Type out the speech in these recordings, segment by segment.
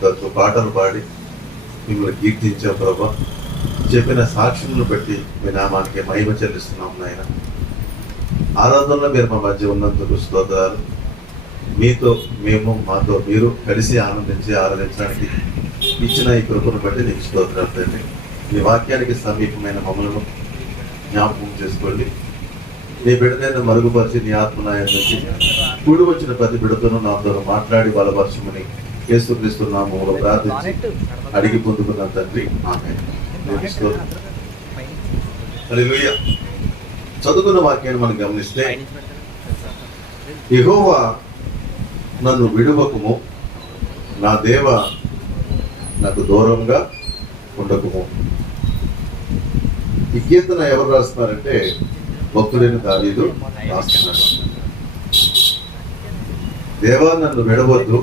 తరచు పాటలు పాడి మిమ్మల్ని కీర్తించాం ప్రభా. చెప్పిన సాక్ష్యములను బట్టి మీ నామానికి మహిమ చెల్లిస్తున్నాం నాయన. ఆరాధనలో మీరు మా మధ్య ఉన్నందుకు స్తోత్రాలు. మీతో మేము, మాతో మీరు కలిసి ఆనందించి ఆరాధించడానికి ఇచ్చిన ఈ కృపను బట్టి నీకు స్తోత్రాలు తండ్రి. మీ వాక్యానికి సమీపమైన మమ్మలను జ్ఞాపకం చేసుకోండి. నీ బిడ్డనైనా మరుగుపరిచి నీ ఆత్మనాయానికి కూడి వచ్చిన ప్రతి బిడ్డతోనూ నాతో మాట్లాడి బలపరచమని యేసుక్రీస్తు నామములో ప్రార్థించి అడిగి పొందుకున్నాను తండ్రి. ఆమేన్. హల్లెలూయా. చదువుకున్న వాక్యాన్ని మనం గమనిస్తే, యెహోవా నన్ను విడువకుము, నా దేవ నాకు దూరంగా ఉండకుము. ఈ కీర్తన ఎవరు రాస్తున్నారంటే భక్తుడైన దావీదు రాస్తున్నాడు. దేవా నన్ను విడవద్దు,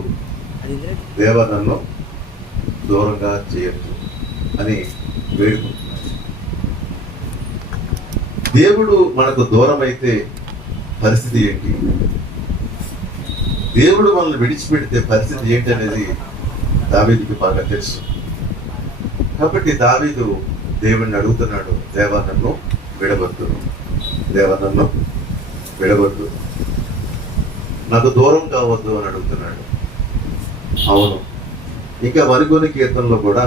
దేవా నన్ను దూరంగా చేయొద్దు అని వేడుకుంటున్నాడు. దేవుడు మనకు దూరం అయితే పరిస్థితి ఏంటి, దేవుడు మనల్ని విడిచిపెడితే పరిస్థితి ఏంటి అనేది దావీదుకి బాగా తెలుసు. కాబట్టి దావీదు దేవుడిని అడుగుతున్నాడు, దేవా నన్ను విడవద్దు, దేవా నన్ను విడవద్దు, నాకు దూరం కావద్దు అని అడుగుతున్నాడు. అవును, ఇంకా మరికొన్ని కీర్తనలో కూడా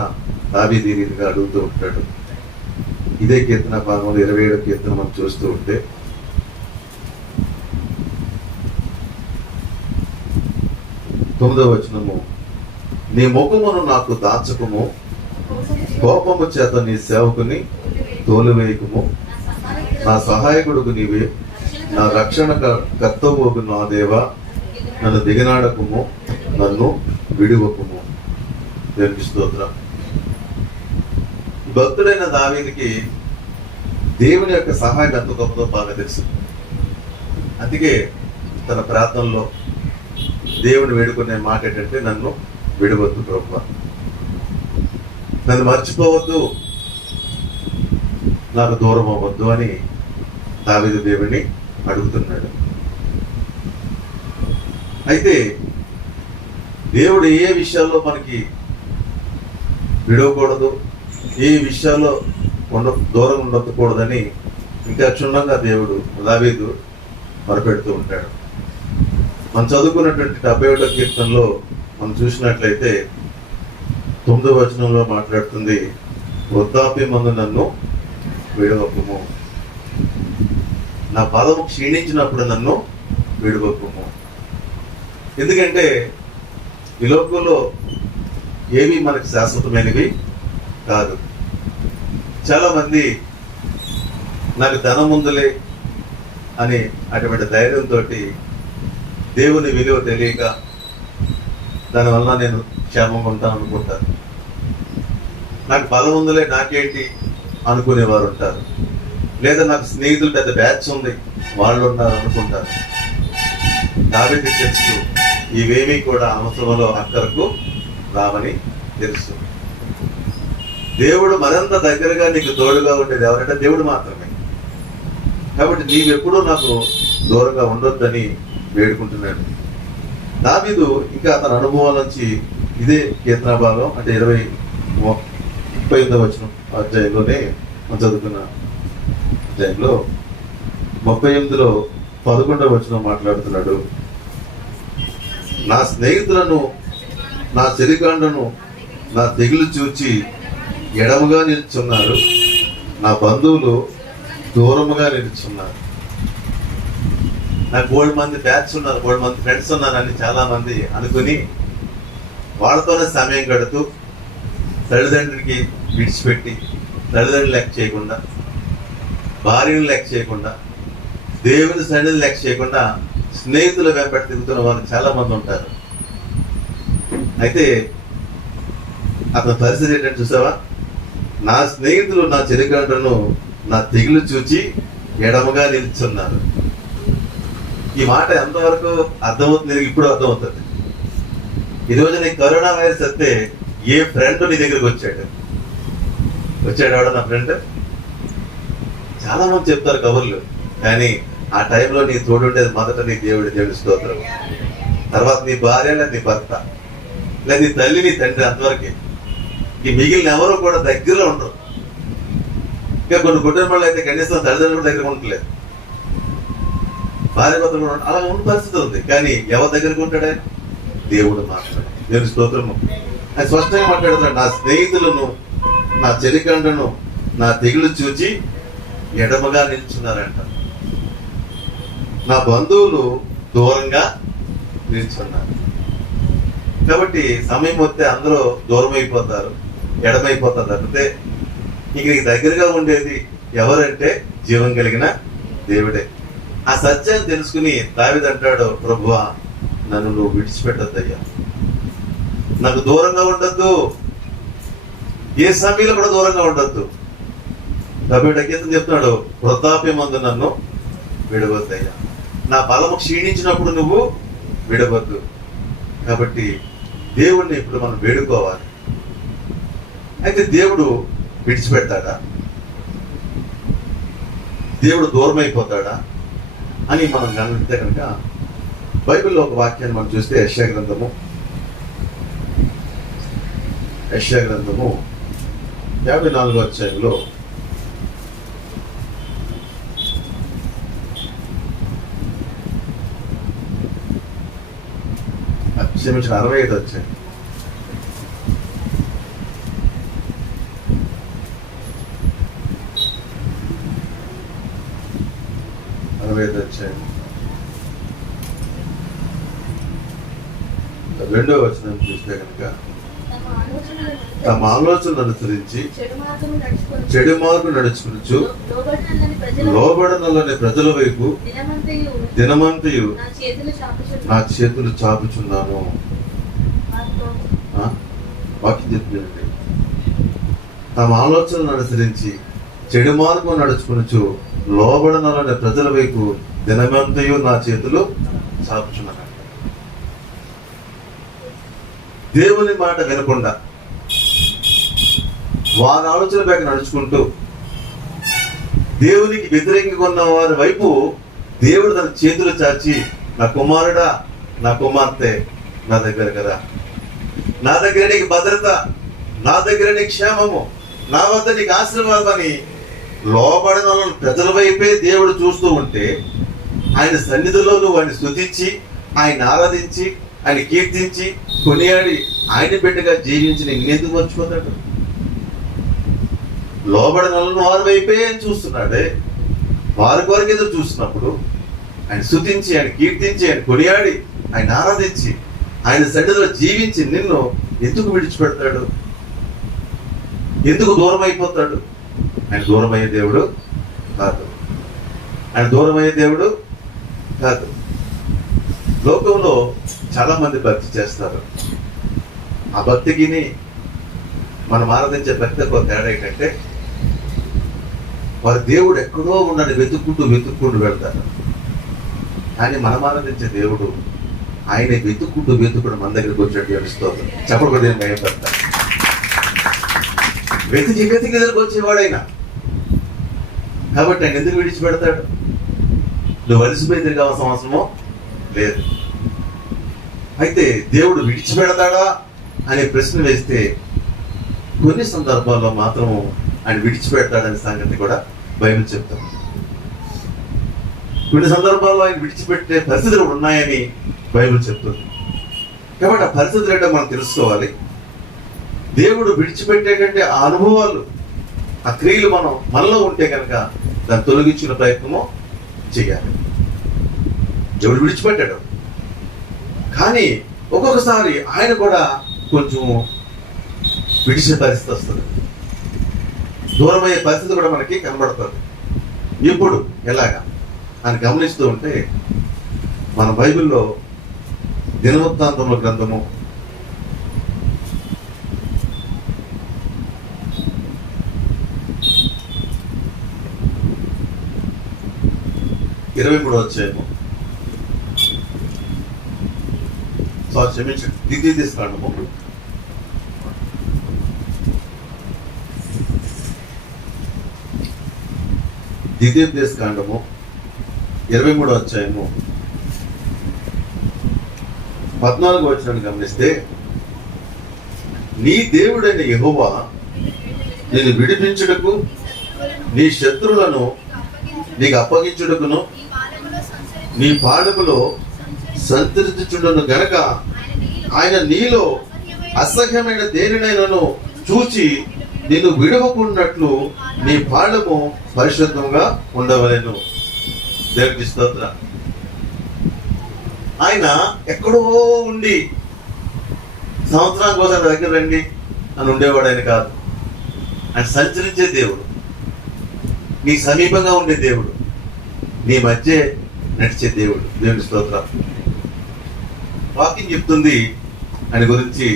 దావీదు ఈ రీతిగా అడుగుతూ ఉంటాడు. ఇదే కీర్తన భాగంలో 27వ కీర్తన మనం చూస్తూ ఉంటే, తొమ్మిదవ వచనము, నీ ముఖమును నాకు దాచకుము, కోపము చేత నీ సేవకుని తోలివేయకుము, నా సహాయకుడుకు నీవే, నా రక్షణ కర్తవ్యకు నా దేవా, నన్ను దిగనాడకుము, నన్ను విడివకుము. దేవునికి స్తోత్రం. భక్తుడైన దావీదుకి దేవుని యొక్క సహాయం ఎంత గొప్పదో బాగా తెలుసు. అందుకే తన ప్రార్థనలో దేవుని వేడుకునే మాట ఏంటంటే, నన్ను విడవద్దు ప్రభువా, నన్ను మర్చిపోవద్దు, నాకు దూరం అవ్వద్దు అని దావీదు దేవుని అడుగుతున్నాడు. అయితే దేవుడు ఏ విషయాల్లో మనకి విడవకూడదు, ఏ విషయాల్లో దూరం ఉండకూడదని ఇంకా క్షుణ్ణంగా దేవుడు దావీదు మొరపెడుతూ ఉంటాడు. మనం చదువుకున్నటువంటి 71వ కీర్తనలో మనం చూసినట్లయితే 9వ వచనంలో మాట్లాడుతుంది, వృద్ధాప్యమందు నన్ను విడవకుము, నా బలము క్షీణించినప్పుడు నన్ను విడవకుము. ఎందుకంటే ఈ లోకంలో ఏవి మనకు శాశ్వతమైనవి కాదు. చాలా మంది నాకు ధనం ఉందిలే అని అటువంటి ధైర్యంతో దేవుని విలువ తెలియక దానివల్ల నేను క్షేమంగా ఉంటాను అనుకుంటారు. నాకు బలం ఉందిలే నాకేంటి అనుకునేవారు ఉంటారు. లేదా నాకు స్నేహితులు పెద్ద బ్యాచ్ ఉంది వాళ్ళు ఉన్నారు అనుకుంటారు. దావీదుకు తెలుసు ఇవేమీ కూడా అవసరంలో అక్కరకు రావని తెలుసు. దేవుడు మరింత దగ్గరగా నీకు తోడుగా ఉండేది ఎవరంటే దేవుడు మాత్రమే. కాబట్టి నీవెప్పుడూ నాకు దూరంగా ఉండొద్దని వేడుకుంటున్నాడు దావీదు. ఇంకా తన అనుభవాల నుంచి ఇదే కీర్తన భాగం అంటే 38వ అధ్యాయంలోనే మనం చదువుకున్న అధ్యాయంలో 38లో 11వ వచనం మాట్లాడుతున్నాడు. నా స్నేహితులను, నా చెరికాండను, నా తెగులు చూచి ఎడముగా నిలుచున్నారు, నా బంధువులు దూరముగా నిలుచున్నారు. నాకు 3 మంది బ్యాచ్ ఉన్నారు, 3 మంది ఫ్రెండ్స్ ఉన్నారని చాలా మంది అనుకుని వాళ్ళతోనే సమయం గడుతూ తల్లిదండ్రులకి విడిచిపెట్టి, తల్లిదండ్రులు లెక్క చేయకుండా, భార్యను లెక్క చేయకుండా, దేవుని సన్నిధిని లెక్క చేయకుండా స్నేహితులు వెంబడి తిరుగుతున్న వాళ్ళు చాలా మంది ఉంటారు. అయితే అతని పరిస్థితి ఏంటంటే చూసావా, నా స్నేహితులు నా చెరికాండ్రను, నా తెగులు చూచి ఎడమగా నిల్చున్నారు. ఈ మాట ఎంతవరకు అర్థమవుతుంది? ఇప్పుడు అర్థమవుతుంది. ఈరోజు నీకు కరోనా వైరస్ వస్తే ఏ ఫ్రెండ్ నీ దగ్గరికి వచ్చాడు ఎవడ నా ఫ్రెండ్? చాలా మంది చెప్తారు కబుర్లు, కానీ ఆ టైంలో నీ తోడుండేది మొదట నీ దేవుడి స్తోత్రం, తర్వాత నీ భార్య లేదా నీ భర్త. లేదా నీ తల్లి నీ తండ్రి అంతవరకే. ఈ మిగిలిన ఎవరు కూడా దగ్గరలో ఉండరు. ఇంకా కొన్ని కుటుంబాలు అయితే కనీసం తల్లిదండ్రులు కూడా దగ్గర ఉండట్లేదు, భార్య భర్తలు కూడా అలా ఉన్న పరిస్థితి ఉంది. కానీ ఎవరి దగ్గరకు ఉంటాడు ఆయన? దేవుడు మాట్లాడు. దేవుని స్తోత్రము. ఆయన స్పష్టంగా మాట్లాడుతున్నాడు, నా స్నేహితులను, నా చెలికండను, నా తెగులు చూచి ఎడమగా నిల్చున్నారంట. నా బంధువులు దూరంగా నిల్చున్నారు. కాబట్టి సమయం వస్తే అందరూ దూరం అయిపోతారు, ఎడమైపోతారు. అంటే ఇంక నీకు దగ్గరగా ఉండేది ఎవరంటే జీవం కలిగిన దేవుడే. ఆ సత్యాన్ని తెలుసుకుని దావీదు అంటాడు, ప్రభువా నన్ను నువ్వు విడిచిపెట్టద్దయ్యా, నాకు దూరంగా ఉండొద్దు, ఏ సమయంలో కూడా దూరంగా ఉండొద్దు. 70 కీర్తన చెప్తున్నాడు, వృద్ధాప్యమందు నన్ను విడవద్దయ్యా, నా బలము క్షీణించినప్పుడు నువ్వు విడవద్దు. కాబట్టి దేవుణ్ణి ఇప్పుడు మనం వేడుకోవాలి. అయితే దేవుడు విడిచిపెడతాడా, దేవుడు దూరం అయిపోతాడా అని మనం గమనిస్తే కనుక బైబిల్లో ఒక వాక్యాన్ని మనం చూస్తే యెషయా గ్రంథము 54వ అధ్యాయంలో క్షమించిన 65 వచ్చాయి. రెండో వచనం చూస్తే కనుక తమ ఆలోచనలు అనుసరించి చెడు మార్గం నడుచుకునుచు లోబడనలోని ప్రజల వైపు దినమంతయు నా చేతులు చాపుచున్నాను. వాక్యం చెప్తుందండి, తమ ఆలోచనలు అనుసరించి చెడు మార్గం నడుచుకునుచు లోబడనలోని ప్రజల వైపు దినమంతయు నా చేతులు చాపుచున్నాను. దేవుని మాట వినకుండా వారి ఆలోచన బ్యాగ్ నడుచుకుంటూ దేవునికి వ్యతిరేకంగా ఉన్న వారి వైపు దేవుడు తన చేతులు చాచి, నా కుమారుడా, నా కుమార్తె నా దగ్గర కదా, నా దగ్గర నీకు భద్రత, నా దగ్గర నీకు క్షేమము, నా వద్ద నీకు ఆశీర్వాదం అని లోబడిన వాళ్ళని ప్రజల వైపే దేవుడు చూస్తూ ఉంటే, ఆయన సన్నిధిలో నువ్వు ఆయన స్తుతించి, ఆయన ఆరాధించి, ఆయన కీర్తించి, కొనియాడి, ఆయన బిడ్డగా జీవించి నిన్నెందుకు మర్చిపోతాడు? లోబడిన వాళ్ళను వారి వైపే ఆయన చూస్తున్నాడే. వారి కొరకు ఎదురు చూస్తున్నప్పుడు ఆయన స్తుతించి, ఆయన కీర్తించి, ఆయన కొనియాడి, ఆయన ఆరాధించి, ఆయన సన్నిధిలో జీవించి నిన్ను ఎందుకు విడిచిపెడతాడు? ఎందుకు దూరం అయిపోతాడు? ఆయన దూరం అయ్యే దేవుడు కాదు. ఆయన దూరం అయ్యే దేవుడు కాదు. లోకంలో చాలా మంది భక్తి చేస్తారు. ఆ భక్తికి మనం ఆరాధించే భక్తి ఒక తేడా ఏంటంటే, వారి దేవుడు ఎక్కడో ఉన్నది వెతుక్కుంటూ వెళ్తారు. కానీ మనం ఆరాధించే దేవుడు ఆయన వెతుక్కుంటూ మన దగ్గరికి వచ్చినట్టు ఏడుస్తోంది. చెప్పడు కూడా నేను భయపడతాను. వెతికి దగ్గరకు వచ్చేవాడైనా. కాబట్టి ఆయన ఎందుకు విడిచిపెడతాడు? నువ్వు అలసిపోయి తిరగాల్సిన అవసరమో లేదు. అయితే దేవుడు విడిచిపెడతాడా అనే ప్రశ్న వేస్తే కొన్ని సందర్భాల్లో మాత్రము ఆయన విడిచిపెడతాడనే సంగతి కూడా బైబిల్ చెప్తాం. కొన్ని సందర్భాల్లో ఆయన విడిచిపెట్టే పరిస్థితులు ఉన్నాయని బైబిల్ చెప్తుంది. కాబట్టి ఆ పరిస్థితులు ఏంటో మనం తెలుసుకోవాలి. దేవుడు విడిచిపెట్టేటంటే ఆ అనుభవాలు, ఆ క్రియలు మనలో ఉంటే కనుక దాన్ని తొలగించిన ప్రయత్నము చేయాలి. దేవుడు విడిచిపెట్టాడు, కానీ ఒక్కొక్కసారి ఆయన కూడా కొంచెం విడిచే పరిస్థితి వస్తుంది. దూరమయ్యే పరిస్థితి కూడా మనకి కనబడుతుంది. ఇప్పుడు ఎలాగా అని గమనిస్తూ ఉంటే మన బైబిల్లో దినవృత్తాంతముల గ్రంథము 23వ అధ్యాయము, క్షమించండి, ద్వితీయోపదేశకాండము 23వ అధ్యాయము 14వ వచనాన్ని గమనిస్తే, నీ దేవుడైన యెహోవా నిన్ను విడిపించుటకు నీ శత్రువులను నీకు అప్పగించుటకును నీ పాలములో సంచరించుచుండును గనక ఆయన నీలో అసహ్యమైన దేనినైనాను చూచి నిన్ను విడవకున్నట్లు నీ పాలము పరిశుద్ధంగా ఉండవలెను. దేవునికి స్తోత్రం. ఆయన ఎక్కడో ఉండి సంవత్సరానికి ఒకసారి దగ్గర రండి అని ఉండేవాడు ఆయన కాదు. ఆయన సంచరించే దేవుడు, నీ సమీపంగా ఉండే దేవుడు, నీ మధ్య నడిచే దేవుడు. దేవుని స్తోత్రం. వాక్యం చెప్తుంది ఆయన గురించి,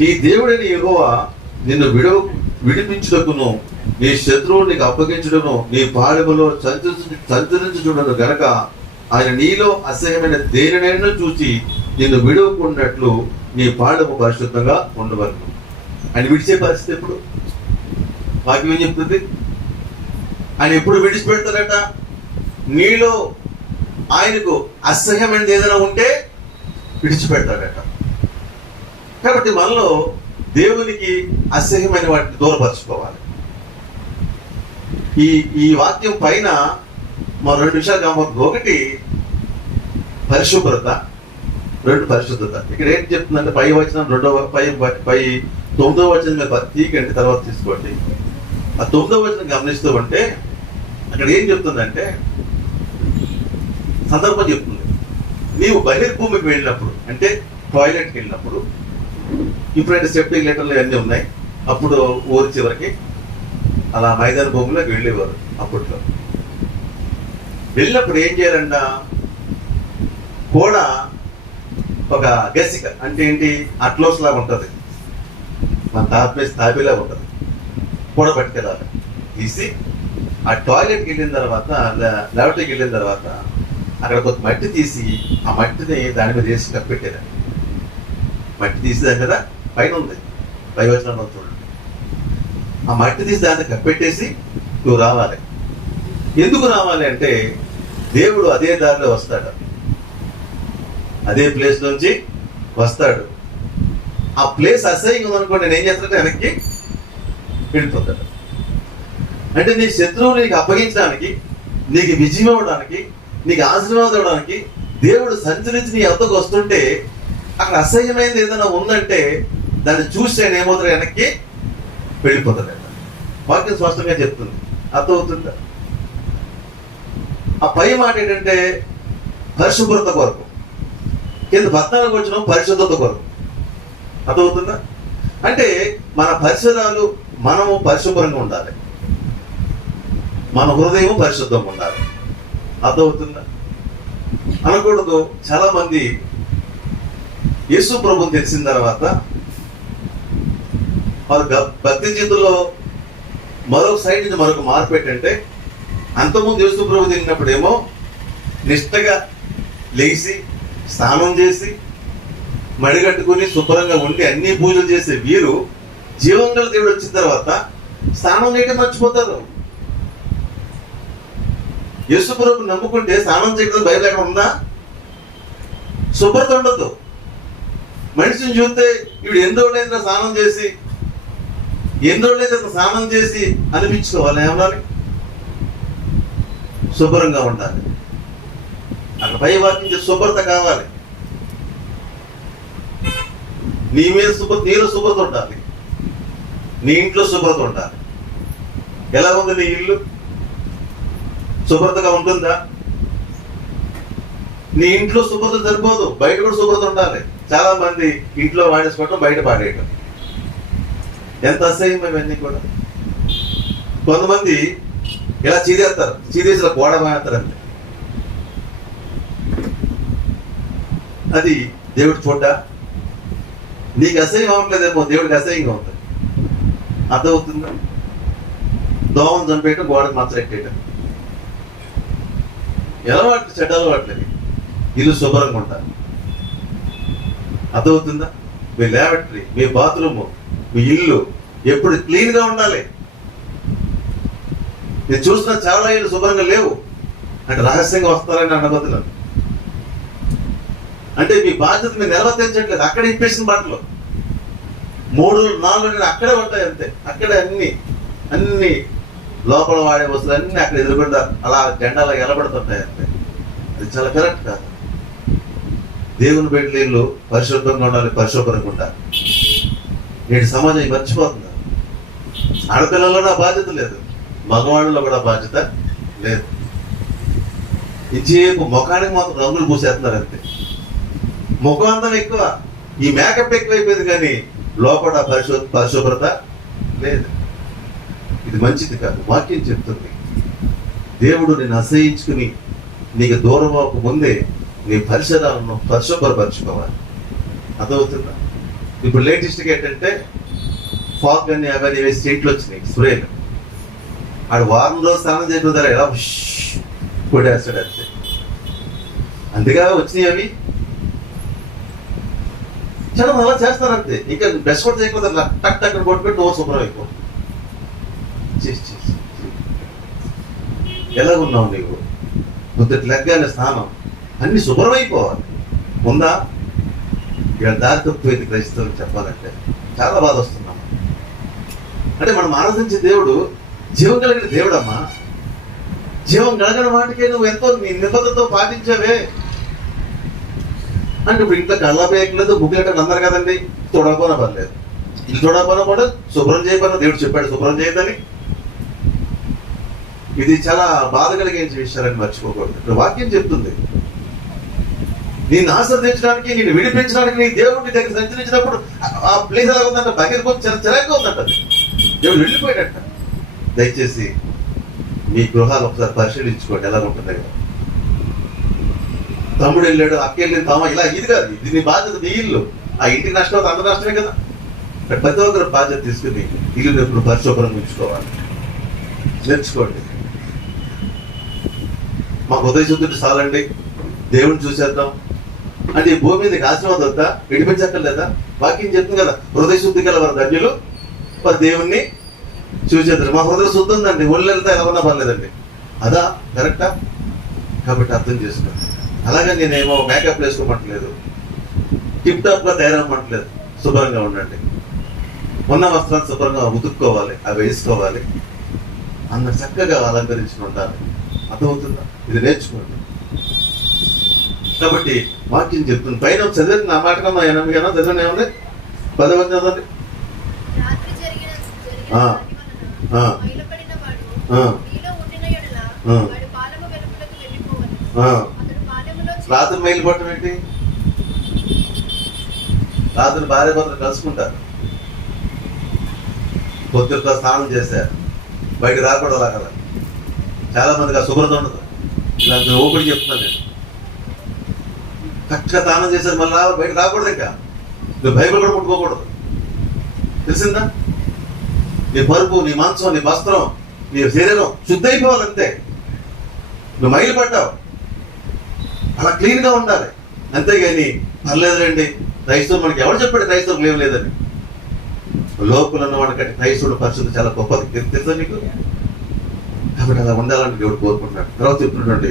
నీ దేవుడైన యెహోవా నిన్ను విడిపించుటకును నీ శత్రువుని నీకు అప్పగించుటను నీ పాలెములో సంచరించుచుండును గనక ఆయన నీలో అసహ్యమైన దేనినైనా చూసి నిన్ను విడవకున్నట్లు నీ పాలెము పరిశుద్ధంగా ఉండవలను. ఆయన విడిచే పరిస్థితి ఎప్పుడు? వాక్యం ఏం చెప్తుంది? ఆయన ఎప్పుడు విడిచిపెడతాడట? నీలో ఆయనకు అసహ్యమైనది ఏదైనా ఉంటే విడిచిపెడతాడట. కాబట్టి మనలో దేవునికి అసహ్యమైన వాటిని దూరపరచుకోవాలి. ఈ వాక్యం పైన మనం 2 విషయాలు గమనిద్దాం. ఒకటి పరిశుభ్రత, 2 పరిశుద్ధత. ఇక్కడ ఏం చెప్తుందంటే పై వచనం 9వ వచనం మీద తీకండి, తర్వాత తీసుకోండి. ఆ 9వ వచనం గమనిస్తూ ఉంటే అక్కడ ఏం చెప్తుందంటే సందర్భం చెప్తుంది. నీవు బహిర్భూమికి వెళ్ళినప్పుడు, అంటే టాయిలెట్కి వెళ్ళినప్పుడు, ఇప్పుడైతే సెప్టిక్ లెటర్లు అన్నీ ఉన్నాయి, అప్పుడు ఊరి చివరికి అలా మైదాన భూమిలోకి వెళ్ళేవారు. అప్పట్లో వెళ్ళినప్పుడు ఏం చేయాలంట? కూడా ఒక గసిక అంటే ఏంటి, అట్లోస్ లాగా ఉంటుంది, మన తాబేలా ఉంటుంది, కూడా పట్టుకెళ్ళాలి. తీసి ఆ టాయిలెట్కి వెళ్ళిన తర్వాత, లాబరేటరీకి వెళ్ళిన తర్వాత అక్కడ కొంత మట్టి తీసి ఆ మట్టిని దాని మీద వేసి కప్పెట్టేదాన్ని. మట్టి తీసి దాని మీద పైన ఉంది, పై వచ్చిన చూడండి, ఆ మట్టి తీసి దాన్ని కప్పెట్టేసి నువ్వు రావాలి. ఎందుకు రావాలి అంటే దేవుడు అదే దారిలో వస్తాడు, అదే ప్లేస్ నుంచి వస్తాడు. ఆ ప్లేస్ అసహ్యంగా ఉందనుకోండి, నేను ఏం చేస్తానంటే వెనక్కి వెళ్ళిపోతాడు. అంటే నీ శత్రువులు నీకు అప్పగించడానికి, నీకు విజయం ఇవ్వడానికి, నీకు ఆశీర్వాదం ఇవ్వడానికి దేవుడు సంచరించి నీ వద్దకు వస్తుంటే అక్కడ అసహ్యమైనది ఏదైనా ఉందంటే దాన్ని చూసి ఆయన ఏమవుతాడు, వెనక్కి వెళ్ళిపోతాడు. వాక్యం స్పష్టంగా చెప్తుంది. అర్థమవుతుందా? ఆ పై మాట ఏంటంటే పరిశుభ్రత కొరకు, కింద 14 వచ్చిన పరిశుద్ధత కొరకు. అర్థమవుతుందా? అంటే మన పరిసరాలు, మనము పరిశుభ్రంగా ఉండాలి, మన హృదయం పరిశుద్ధంగా ఉండాలి. అర్థమవుతుందా? అనకూడదు. చాలా మంది యేసు ప్రభుని తెలిసిన తర్వాత వారు భక్తి జీవితంలో మరొక సైడ్ నుంచి మరొక మార్పు ఏంటంటే, అంతకుముందు యేసు ప్రభు తిరిగినప్పుడేమో నిష్టగా లేచి స్నానం చేసి మడిగట్టుకుని శుభ్రంగా ఉండి అన్ని పూజలు చేసే వీరు జీవంగల దేవుడు వచ్చిన తర్వాత స్నానం చేయడం మర్చిపోతారు. యేసు ప్రభుని నమ్ముకుంటే స్నానం చేయడం బయట ఎక్కడ ఉందా? శుభ్రత ఉండదు. మనిషిని చూస్తే ఇప్పుడు ఎన్ని రోజులైనా స్నానం చేసి, ఎన్ని రోజులైతే స్నానం చేసి అనిపించుకోవాలి. ఏమనాలి? శుభ్రంగా ఉండాలి. అక్కడ పై వాక్యం శుభ్రత కావాలి. నీ మీద నీలో శుభ్రత ఉండాలి, నీ ఇంట్లో శుభ్రత ఉండాలి. ఎలా ఉంది నీ ఇల్లు? శుభ్రతగా ఉంటుందా? నీ ఇంట్లో శుభ్రత సరిపోదు, బయట కూడా శుభ్రత ఉండాలి. చాలా మంది ఇంట్లో వాడేసుకోవటం, బయట పాడేయటం. ఎంత అసహ్యం ఇవన్నీ కూడా. కొంతమంది ఇలా చీదేస్తారు, చీదేసి గోడ మానేస్తారంటే అది దేవుడు చూడ్డా? నీకు అసహ్యం అవ్వట్లేదేమో, దేవుడికి అసహ్యంగా ఉంటుంది. అర్థమవుతుందా? దోమను చంపేయటం, గోడకు మచ్చలెట్టేయటం, ఎలవాట్లు, చెడ్డ అలవాట్లేదు. ఇల్లు శుభ్రంగా ఉంటారు. అర్థమవుతుందా? మీ ల్యాబరేటరీ, మీ బాత్రూము, మీ ఇల్లు ఎప్పుడు క్లీన్గా ఉండాలి. నేను చూసిన చాలా ఇల్లు శుభ్రంగా లేవు అంటే రహస్యంగా వస్తారని అనబోతున్నాను. అంటే మీ బాధ్యత మీరు నిర్వర్తించట్లేదు. అక్కడ ఇప్పేసిన బట్టలు 3-4 నేను అక్కడే ఉంటాయి అంతే. అక్కడే అన్ని లోపల వాడే వస్తువులు అన్ని అక్కడ ఎదురుకుండా అలా జెండాలా ఎలబడుతుంటాయి అంతే. అది చాలా కరెక్ట్ కాదు. దేవుని బిడ్డలు పరిశుభ్రంగా ఉండాలి, పరిశుభ్రంగా ఉండాలి. నేటి సమాజం మర్చిపోతుంది. ఆడపిల్లల్లో కూడా బాధ్యత లేదు, మగవాళ్ళలో కూడా బాధ్యత లేదు. ఇంచేపు ముఖానికి మాత్రం రంగులు పూసేస్తున్నారు అంతే. ముఖం అందం ఎక్కువ, ఈ మేకప్ ఎక్కువైపోయింది, కానీ లోపల పరిశుభ్రత లేదు. ఇది మంచిది కాదు. వాక్యం చెప్తుంది, దేవుడు నిన్ను అసహించుకుని నీకు దూరం అవ్వక ముందే నీ పరిసరాలను పరిశుభ్రపరచుకోవాలి. అర్థమవుతుందా? ఇప్పుడు లేటెస్ట్గా ఏంటంటే ఫాగ్ అని అవన్నీ వేసి చెట్లు వచ్చినాయి, స్ప్రేలు. ఆడు వారం రోజు స్నానం చేయడం ద్వారా ఎలా కొట్టేస్తాడు అంతే. అందుకే వచ్చినాయి అవి. చాలా అలా చేస్తారంతే. ఇంకా బ్రష్ కూడా చేయకపోతే టక్ టక్ కొట్టు పెట్టి ఓ శుభ్రం అయిపో. ఎలా ఉన్నావు నీవు? పొద్దుటి లెగ్గానే స్నానం అన్ని శుభ్రమైపోవాలి. ఉందా? ఇక్కడ దారి తప్పిపోయింది క్రైస్తవులు చెప్పాలంటే. చాలా బాధ వస్తున్నాం. అంటే మనం ఆరాధించే దేవుడు జీవం కలిగిన దేవుడమ్మా. జీవం కలిగిన వాటికే నువ్వు ఎంతో నిబద్ధతతో పాటించావే. అంటే ఇప్పుడు ఇంట్లో కళ్ళబేయట్లేదు, ముగ్గులెట్టలు అందరు కదండి, చూడకపోయినా పర్లేదు. ఇల్లు చూడకపోయినా కూడా శుభ్రం చేయకపోయినా దేవుడు చెప్పాడు శుభ్రం చేయదని. ఇది చాలా బాధ కలిగే విషయాలని మర్చిపోకూడదు. ఇప్పుడు వాక్యం చెప్తుంది, నిన్ను ఆశ్రదించడానికి, నిన్ను విడిపించడానికి నీ దేవుడిని దగ్గర సంచరించినప్పుడు ఆ ప్లేస్ ఎలా ఉందంట, బహిర్గొంత చిరగా ఉందంట. దేవుడు వెళ్ళిపోయాడట. దయచేసి మీ గృహాలు ఒకసారి పరిశీలించుకోండి ఎలా ఉంటున్నాయి కదా. తమ్ముడు వెళ్ళాడు, అక్క వెళ్ళింది, తమ ఇలా ఇది కాదు. ఇది నీ బాధ్యత, నీ ఇల్లు. ఆ ఇంటికి నష్టం అవుతుంది, అందరూ నష్టమే కదా. ప్రతి ఒక్కరు బాధ్యత తీసుకుని ఇల్లు ఎప్పుడు పరిశుభ్రంగా ఉంచుకోవాలి. నేర్చుకోండి. మాకు ఉదయశుద్ధుడు చాలండి, దేవుడిని చూసేద్దాం అంటే ఈ భూమి మీదకి ఆశీర్వాదం వద్దా? విడిపించక్కర్లేదా? వాక్యం చెప్తుంది కదా, హృదయ శుద్ధి గల వారు ధన్యులు, వారు దేవుణ్ణి చూసేద్దరు. మా హృదయ శుద్ధి ఉందండి, ఒళ్ళు వెళ్తే ఎలా ఉన్నా పర్లేదండి. అదా కరెక్టా? కాబట్టి అర్థం చేసుకోండి. అలాగే నేనేమో మేకప్ వేసుకోమంటలేదు, టిప్ టాప్ గా తయారవ్వమంటలేదు. శుభ్రంగా ఉండండి. ఉన్న వస్త్రాన్ని శుభ్రంగా ఉతుక్కోవాలి, అవి వేసుకోవాలి, అందరు చక్కగా అలంకరించుకుని ఉండాలి. అర్థమవుతుందా? ఇది నేర్చుకోండి. కాబట్టి వాక్యం చెప్తుంది. పైన చదివింది నా మాట కన్నా 8 చదివిన ఏముంది? 10 చదవండి. రాత్రి మైలు పట్టడం ఏంటి? రాత్రి భార్య భర్తలు కలుసుకుంటారు, పొద్దుతో స్నానం చేశారు, బయట రాకూడదు. అలా కదా చాలా మందికి ఆ శుభ్రత ఉండదు. ఇలా ఓపెన్ చెప్తున్నాను నేను. కరెక్ట్గా స్నానం చేశారు, మళ్ళీ బయట రాకూడదు. ఇంకా నువ్వు బైబిల్ కూడా ముట్టుకోకూడదు. తెలిసిందా? నీ పరుపు, నీ మంచం, నీ వస్త్రం, నీ శరీరం శుద్ధి అయిపోవాలంతే. నువ్వు మైలు పడ్డావు, అలా క్లీన్గా ఉండాలి. అంతేగాని పర్లేదులేండి క్రైస్తవులు, మనకి ఎవరు చెప్పాడు క్రైస్తవులు ఏం లేదని? లోపల ఉన్నవాడి కంటే క్రైస్తవుడు పరిశుద్ధి చాలా గొప్పది, తెలుసా నీకు? కాబట్టి అలా ఉండాలని దేవుడు కోరుకుంటున్నాడు. తర్వాత చెప్తున్నాడు,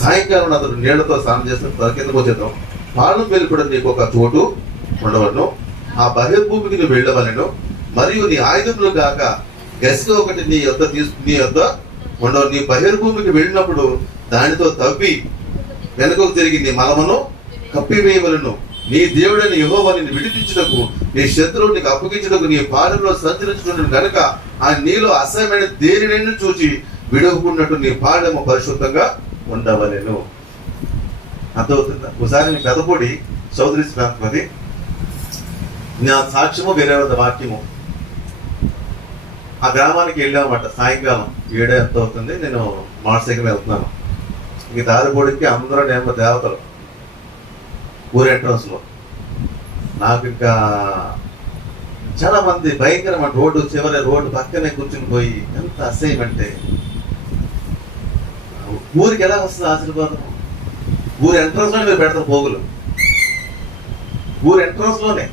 సాయంకాలం అతను నీళ్లతో స్నానం చేస్తే కిందకు వచ్చేద్దాం, పాలు వెలుపడ నీకు ఒక చోటు ఉండవలను, ఆ బహిర్భూమికి నువ్వు వెళ్ళవలను, మరియు నీ ఆయుధములు కాక గసిగా ఒకటి నీ యొద్ద ఉండవు. నీ బహిర్భూమికి వెళ్ళినప్పుడు దానితో తవ్వి వెనుకకు తిరిగి నీ మలమును కప్పివేయవలను. నీ దేవుడని యెహోవా నిన్ను విడిపించుటకు, నీ శత్రువు నీకు అప్పగించుటకు నీ పాలెంలో సంచరించుకున్నాడు కనుక ఆ నీలో అసహ్యమైన దేనినైనా చూచి విడవకున్నట్టు నీ పాలెము పరిశుద్ధంగా ఉండవలెను. అర్థమవుతుందా? ఒకసారి నీ పెదపొడి చౌదరి ప్రాంతమది, నా సాక్ష్యము వేరే వాక్యము. ఆ గ్రామానికి వెళ్ళామన్నమాట. సాయంకాలం 7 ఎంత అవుతుంది, నేను మోటార్ సైకిల్ వెళ్తున్నాను. ఇంక దారిపోడికి అందరూ నేను దేవతలు ఊరు ఎంట్రన్స్ లో. నాకు ఇంకా చాలా మంది భయంకరమైన రోడ్డు చివరి రోడ్డు పక్కనే కూర్చుని పోయి ఎంత అసహ్యం అంటే. ఊరికి ఎలా వస్తుంది ఆశీర్వాదం? ఊరు ఎంట్రన్స్ లోనే మీరు పెడతారు పోగులు, ఊరు ఎంట్రన్స్ లోనే.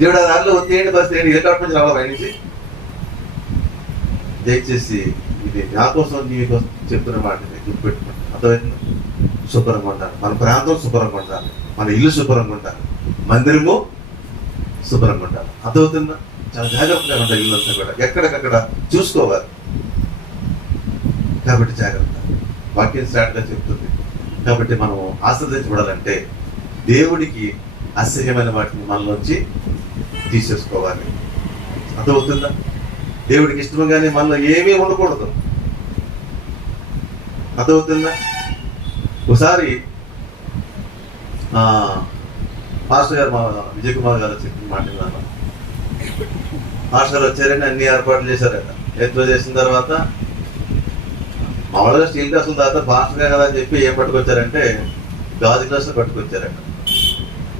దేవుడు ఆ దారిలో వచ్చేయండి, బస్ ఏంటి హెలికాప్టర్ నుంచి రావాలి బయట నుంచి. దయచేసి ఇది నా కోసం నీ కోసం చెప్తున్న మాట గుర్తుపెట్టుకోండి. అర్థమైంది? శుభ్రంగా ఉండాలి, మన ప్రాంతం శుభ్రంగా ఉండాలి, మన ఇల్లు శుభ్రంగా ఉండాలి, మందిరము శుభ్రంగా ఉండాలి. అర్థమవుతుందా? చాలా జాగ్రత్తగా ఉండాలి, ఇల్లంతా కూడా ఎక్కడికక్కడ చూసుకోవాలి. కాబట్టి జాగ్రత్త, వాక్యం స్టార్ట్గా చెప్తుంది. కాబట్టి మనం ఆశ్రదించబడాలంటే దేవుడికి అసహ్యమైన వాటిని మనలోంచి తీసేసుకోవాలి. అర్థమవుతుందా? దేవుడికి ఇష్టంగానే మనలో ఏమీ ఉండకూడదు. అర్థమవుతుందా? ఒకసారి మాస్టర్ గారు, మా విజయ్ కుమార్ గారు చెప్పిన మాట విన్నాను. మాస్టర్ గారు వచ్చారని అన్ని ఏర్పాట్లు చేశారట. ఎంతో చేసిన తర్వాత మామూలుగా స్టీల్ గ్లాసుల తర్వాత మాస్టర్ గారు కదా అని చెప్పి ఏం పట్టుకొచ్చారంటే గాజు గ్లాసులు పట్టుకొచ్చారట.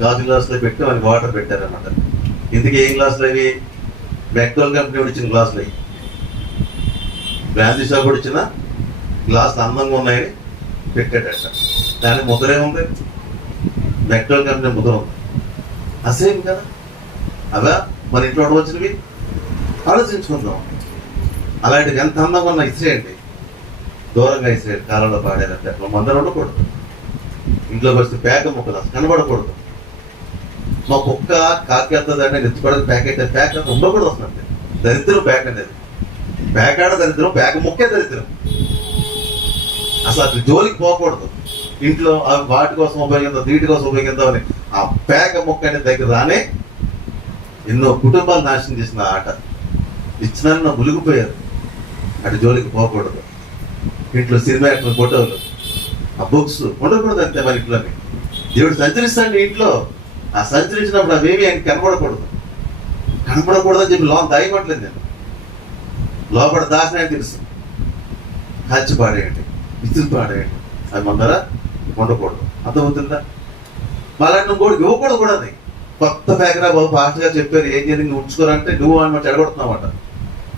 గాజు గ్లాసులో పెట్టి మనకి వాటర్ పెట్టారనమాట. ఇందుకు ఏం గ్లాసులు అవి? మెక్డోల్ కంపెనీ ఇచ్చిన గ్లాసులు అవి. బ్రాందీ షాప్ కూడా ఇచ్చిన గ్లాసులు అందంగా ఉన్నాయని పెట్టాడట. దాని ముద్ర ఏముంది? మెక్డోల్ కంపెనీ ముద్ర ఉంది. అసేం కదా అవా మన ఇంట్లో వచ్చినవి. ఆలోచించుకుందాం. అలాంటివి ఎంత అందంగా ఉన్న ఇసిరేయండి, దూరంగా ఇసిరేయండి. కాలంలో పాడారంటే అట్లా మందరం ఉండకూడదు. ఇంట్లోకి వస్తే పేక ముక్కలు అసలు కనబడకూడదు. మా కుక్క కాకెళ్తుందంటే నెత్తుకోవడానికి ప్యాకెట్ ప్యాక్ ఉండకూడదు. అసలు దరిద్రం ప్యాక్ అనేది. ప్యాకాడ దరిద్రం, ప్యాక ముక్కే దరిద్రం. అసలు అట్లా జోలికి పోకూడదు. ఇంట్లో అవి వాటి కోసం ఉపయోగిద్దాం, వీటి కోసం ఉపయోగిద్దాం అని ఆ పేక ముక్క అనేది దగ్గర రానే ఎన్నో కుటుంబాలు నాశనం చేసిన ఆట. ఇచ్చిన మునిగిపోయారు. అటు జోలికి పోకూడదు. ఇంట్లో సినిమా యాక్టర్ ఫోటోలు, ఆ బుక్స్ ఉండకూడదు. అంతే మన ఇంట్లోని. దేవుడు సంచరిస్తాడు ఇంట్లో. ఆ సంచరించినప్పుడు అవేమి ఆయనకి కనపడకూడదు. కనపడకూడదని చెప్పి లోన్ దాయమట్లేదు నేను. లోపల దాచినాయని తెలుసు. హచ్చి పాడేయండి, విసిరి పాడేయండి. అది మందర ఉండకూడదు. అర్థమవుతుందా? మళ్ళీ నువ్వు ఇవ్వకూడదు కూడా. అది కొత్త ప్యాకెరా బాబు ఫాస్ట్ గా చెప్పారు, ఏం చేయాలి నువ్వు ఉంచుకోరంటే నువ్వు అని చెడగొడుతున్నావట.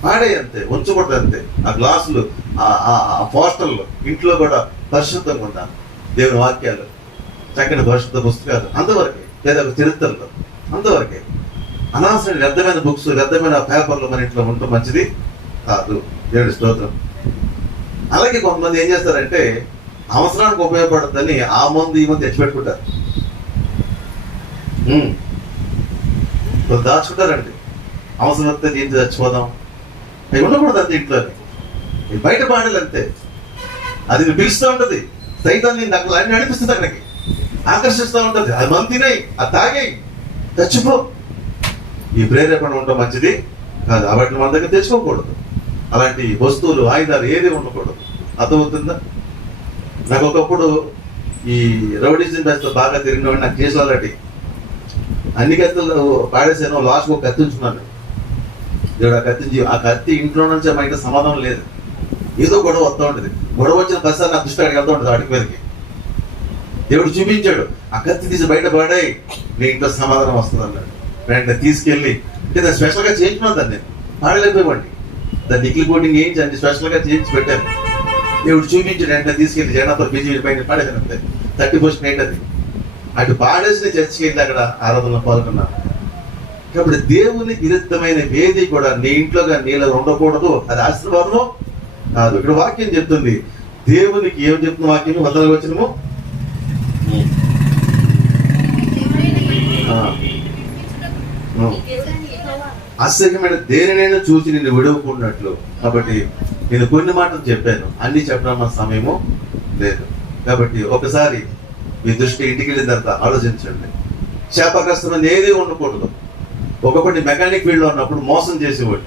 పాడే అంతే, ఉంచకూడదు అంతే. ఆ గ్లాసులు, ఆ పోస్టర్లు ఇంట్లో కూడా పరిశుద్ధంగా ఉండాలి. దేవుని వాక్యాలు, చక్కటి పరిశుద్ధ పుస్తకాలు అంతవరకే, లేదా చరిత్రలు అంతవరకే. అనవసరం వ్యర్థమైన బుక్స్, వ్యర్థమైన పేపర్లు మన ఇంట్లో ఉండటం మంచిది కాదు. దేవుడి స్తోత్రం. అలాగే కొంతమంది ఏం చేస్తారంటే అవసరానికి ఉపయోగపడుతుందని ఆ మందు ఈ మంది తెచ్చిపెట్టుకుంటారు. దాచుకుంటారండి. అవసరం వస్తే దీన్ని చచ్చిపోదాం, అవి ఉండకూడదు అంతే. ఇంట్లోని బయట పాడాలి అంతే. అది నువ్వు పిలుస్తూ ఉంటుంది. సైతం నేను అక్కడ అన్ని నడిపిస్తుంది, అక్కడికి ఆకర్షిస్తూ ఉంటుంది. అది మంది తినేయి, అది తాగేయి, చచ్చిపో. ఈ ప్రేరేపణ ఉండటం మంచిది కాదు. వాటిని మన దగ్గర తెచ్చుకోకూడదు. అలాంటి వస్తువులు, ఆయుధాలు ఏది ఉండకూడదు. అర్థమవుతుందా? నాకు ఒకప్పుడు ఈ రౌడీజం బెస్తో బాగా తిరిగినవాడిని. నాకు కేసులు అలాంటి అన్ని కత్తులు పాడేసాను. లాస్ట్ ఒక కత్తి ఉంచున్నాను. దేవుడు ఆ కత్తి ఇంట్లో నుంచి మా ఇంట్లో సమాధానం లేదు. ఏదో గొడవ వస్తూ ఉంటుంది. గొడవ వచ్చిన ప్రతిసారి నా దృష్టి అక్కడికి వెళ్తూ ఉంటుంది. అడిగి మీదకి దేవుడు చూపించాడు. ఆ కత్తి తీసి బయట పడాయి, నీ ఇంట్లో సమాధానం వస్తుంది అన్నాడు. వెంటనే తీసుకెళ్ళి అంటే దాన్ని స్పెషల్గా చేయించుకున్నాను. దాన్ని నేను పాడలేకపోయేవాడిని. దాన్ని నిఖిల్ కోటింగ్ వేయించి అన్ని స్పెషల్గా చేయించి పెట్టాను. దేవుడు చూపించాడు. వెంటనే తీసుకెళ్ళి జగన్నాథ్ బీజీ పైన పాడేసాను. అంతే 30% నైట్ అది. అటు పాడేసిన చర్చికి వెళ్ళి అక్కడ ఆరాధనలో పాల్గొన్నాను. కాబట్టి దేవుని విరుద్ధమైన వేది కూడా నీ ఇంట్లోగా నీలో ఉండకూడదు. అది ఆశీర్వాదము కాదు. ఇక్కడ వాక్యం చెప్తుంది. దేవునికి ఏం చెప్తున్న వాక్యం? 100వ వచనము, అసహ్యమైన దేనినైనా చూసి నిన్ను విడవకున్నట్లు. కాబట్టి నేను కొన్ని మాటలు చెప్పాను, అన్ని చెప్పడం మన సమయము లేదు. కాబట్టి ఒకసారి మీ దృష్టి ఇంటికి వెళ్ళిన తర్వాత ఆలోచించండి. శాపగ్రస్తమైన ఏది ఉండకూడదు. ఒకటి మెకానిక్ ఫీల్డ్ లో ఉన్నప్పుడు మోసం చేసేవాడు.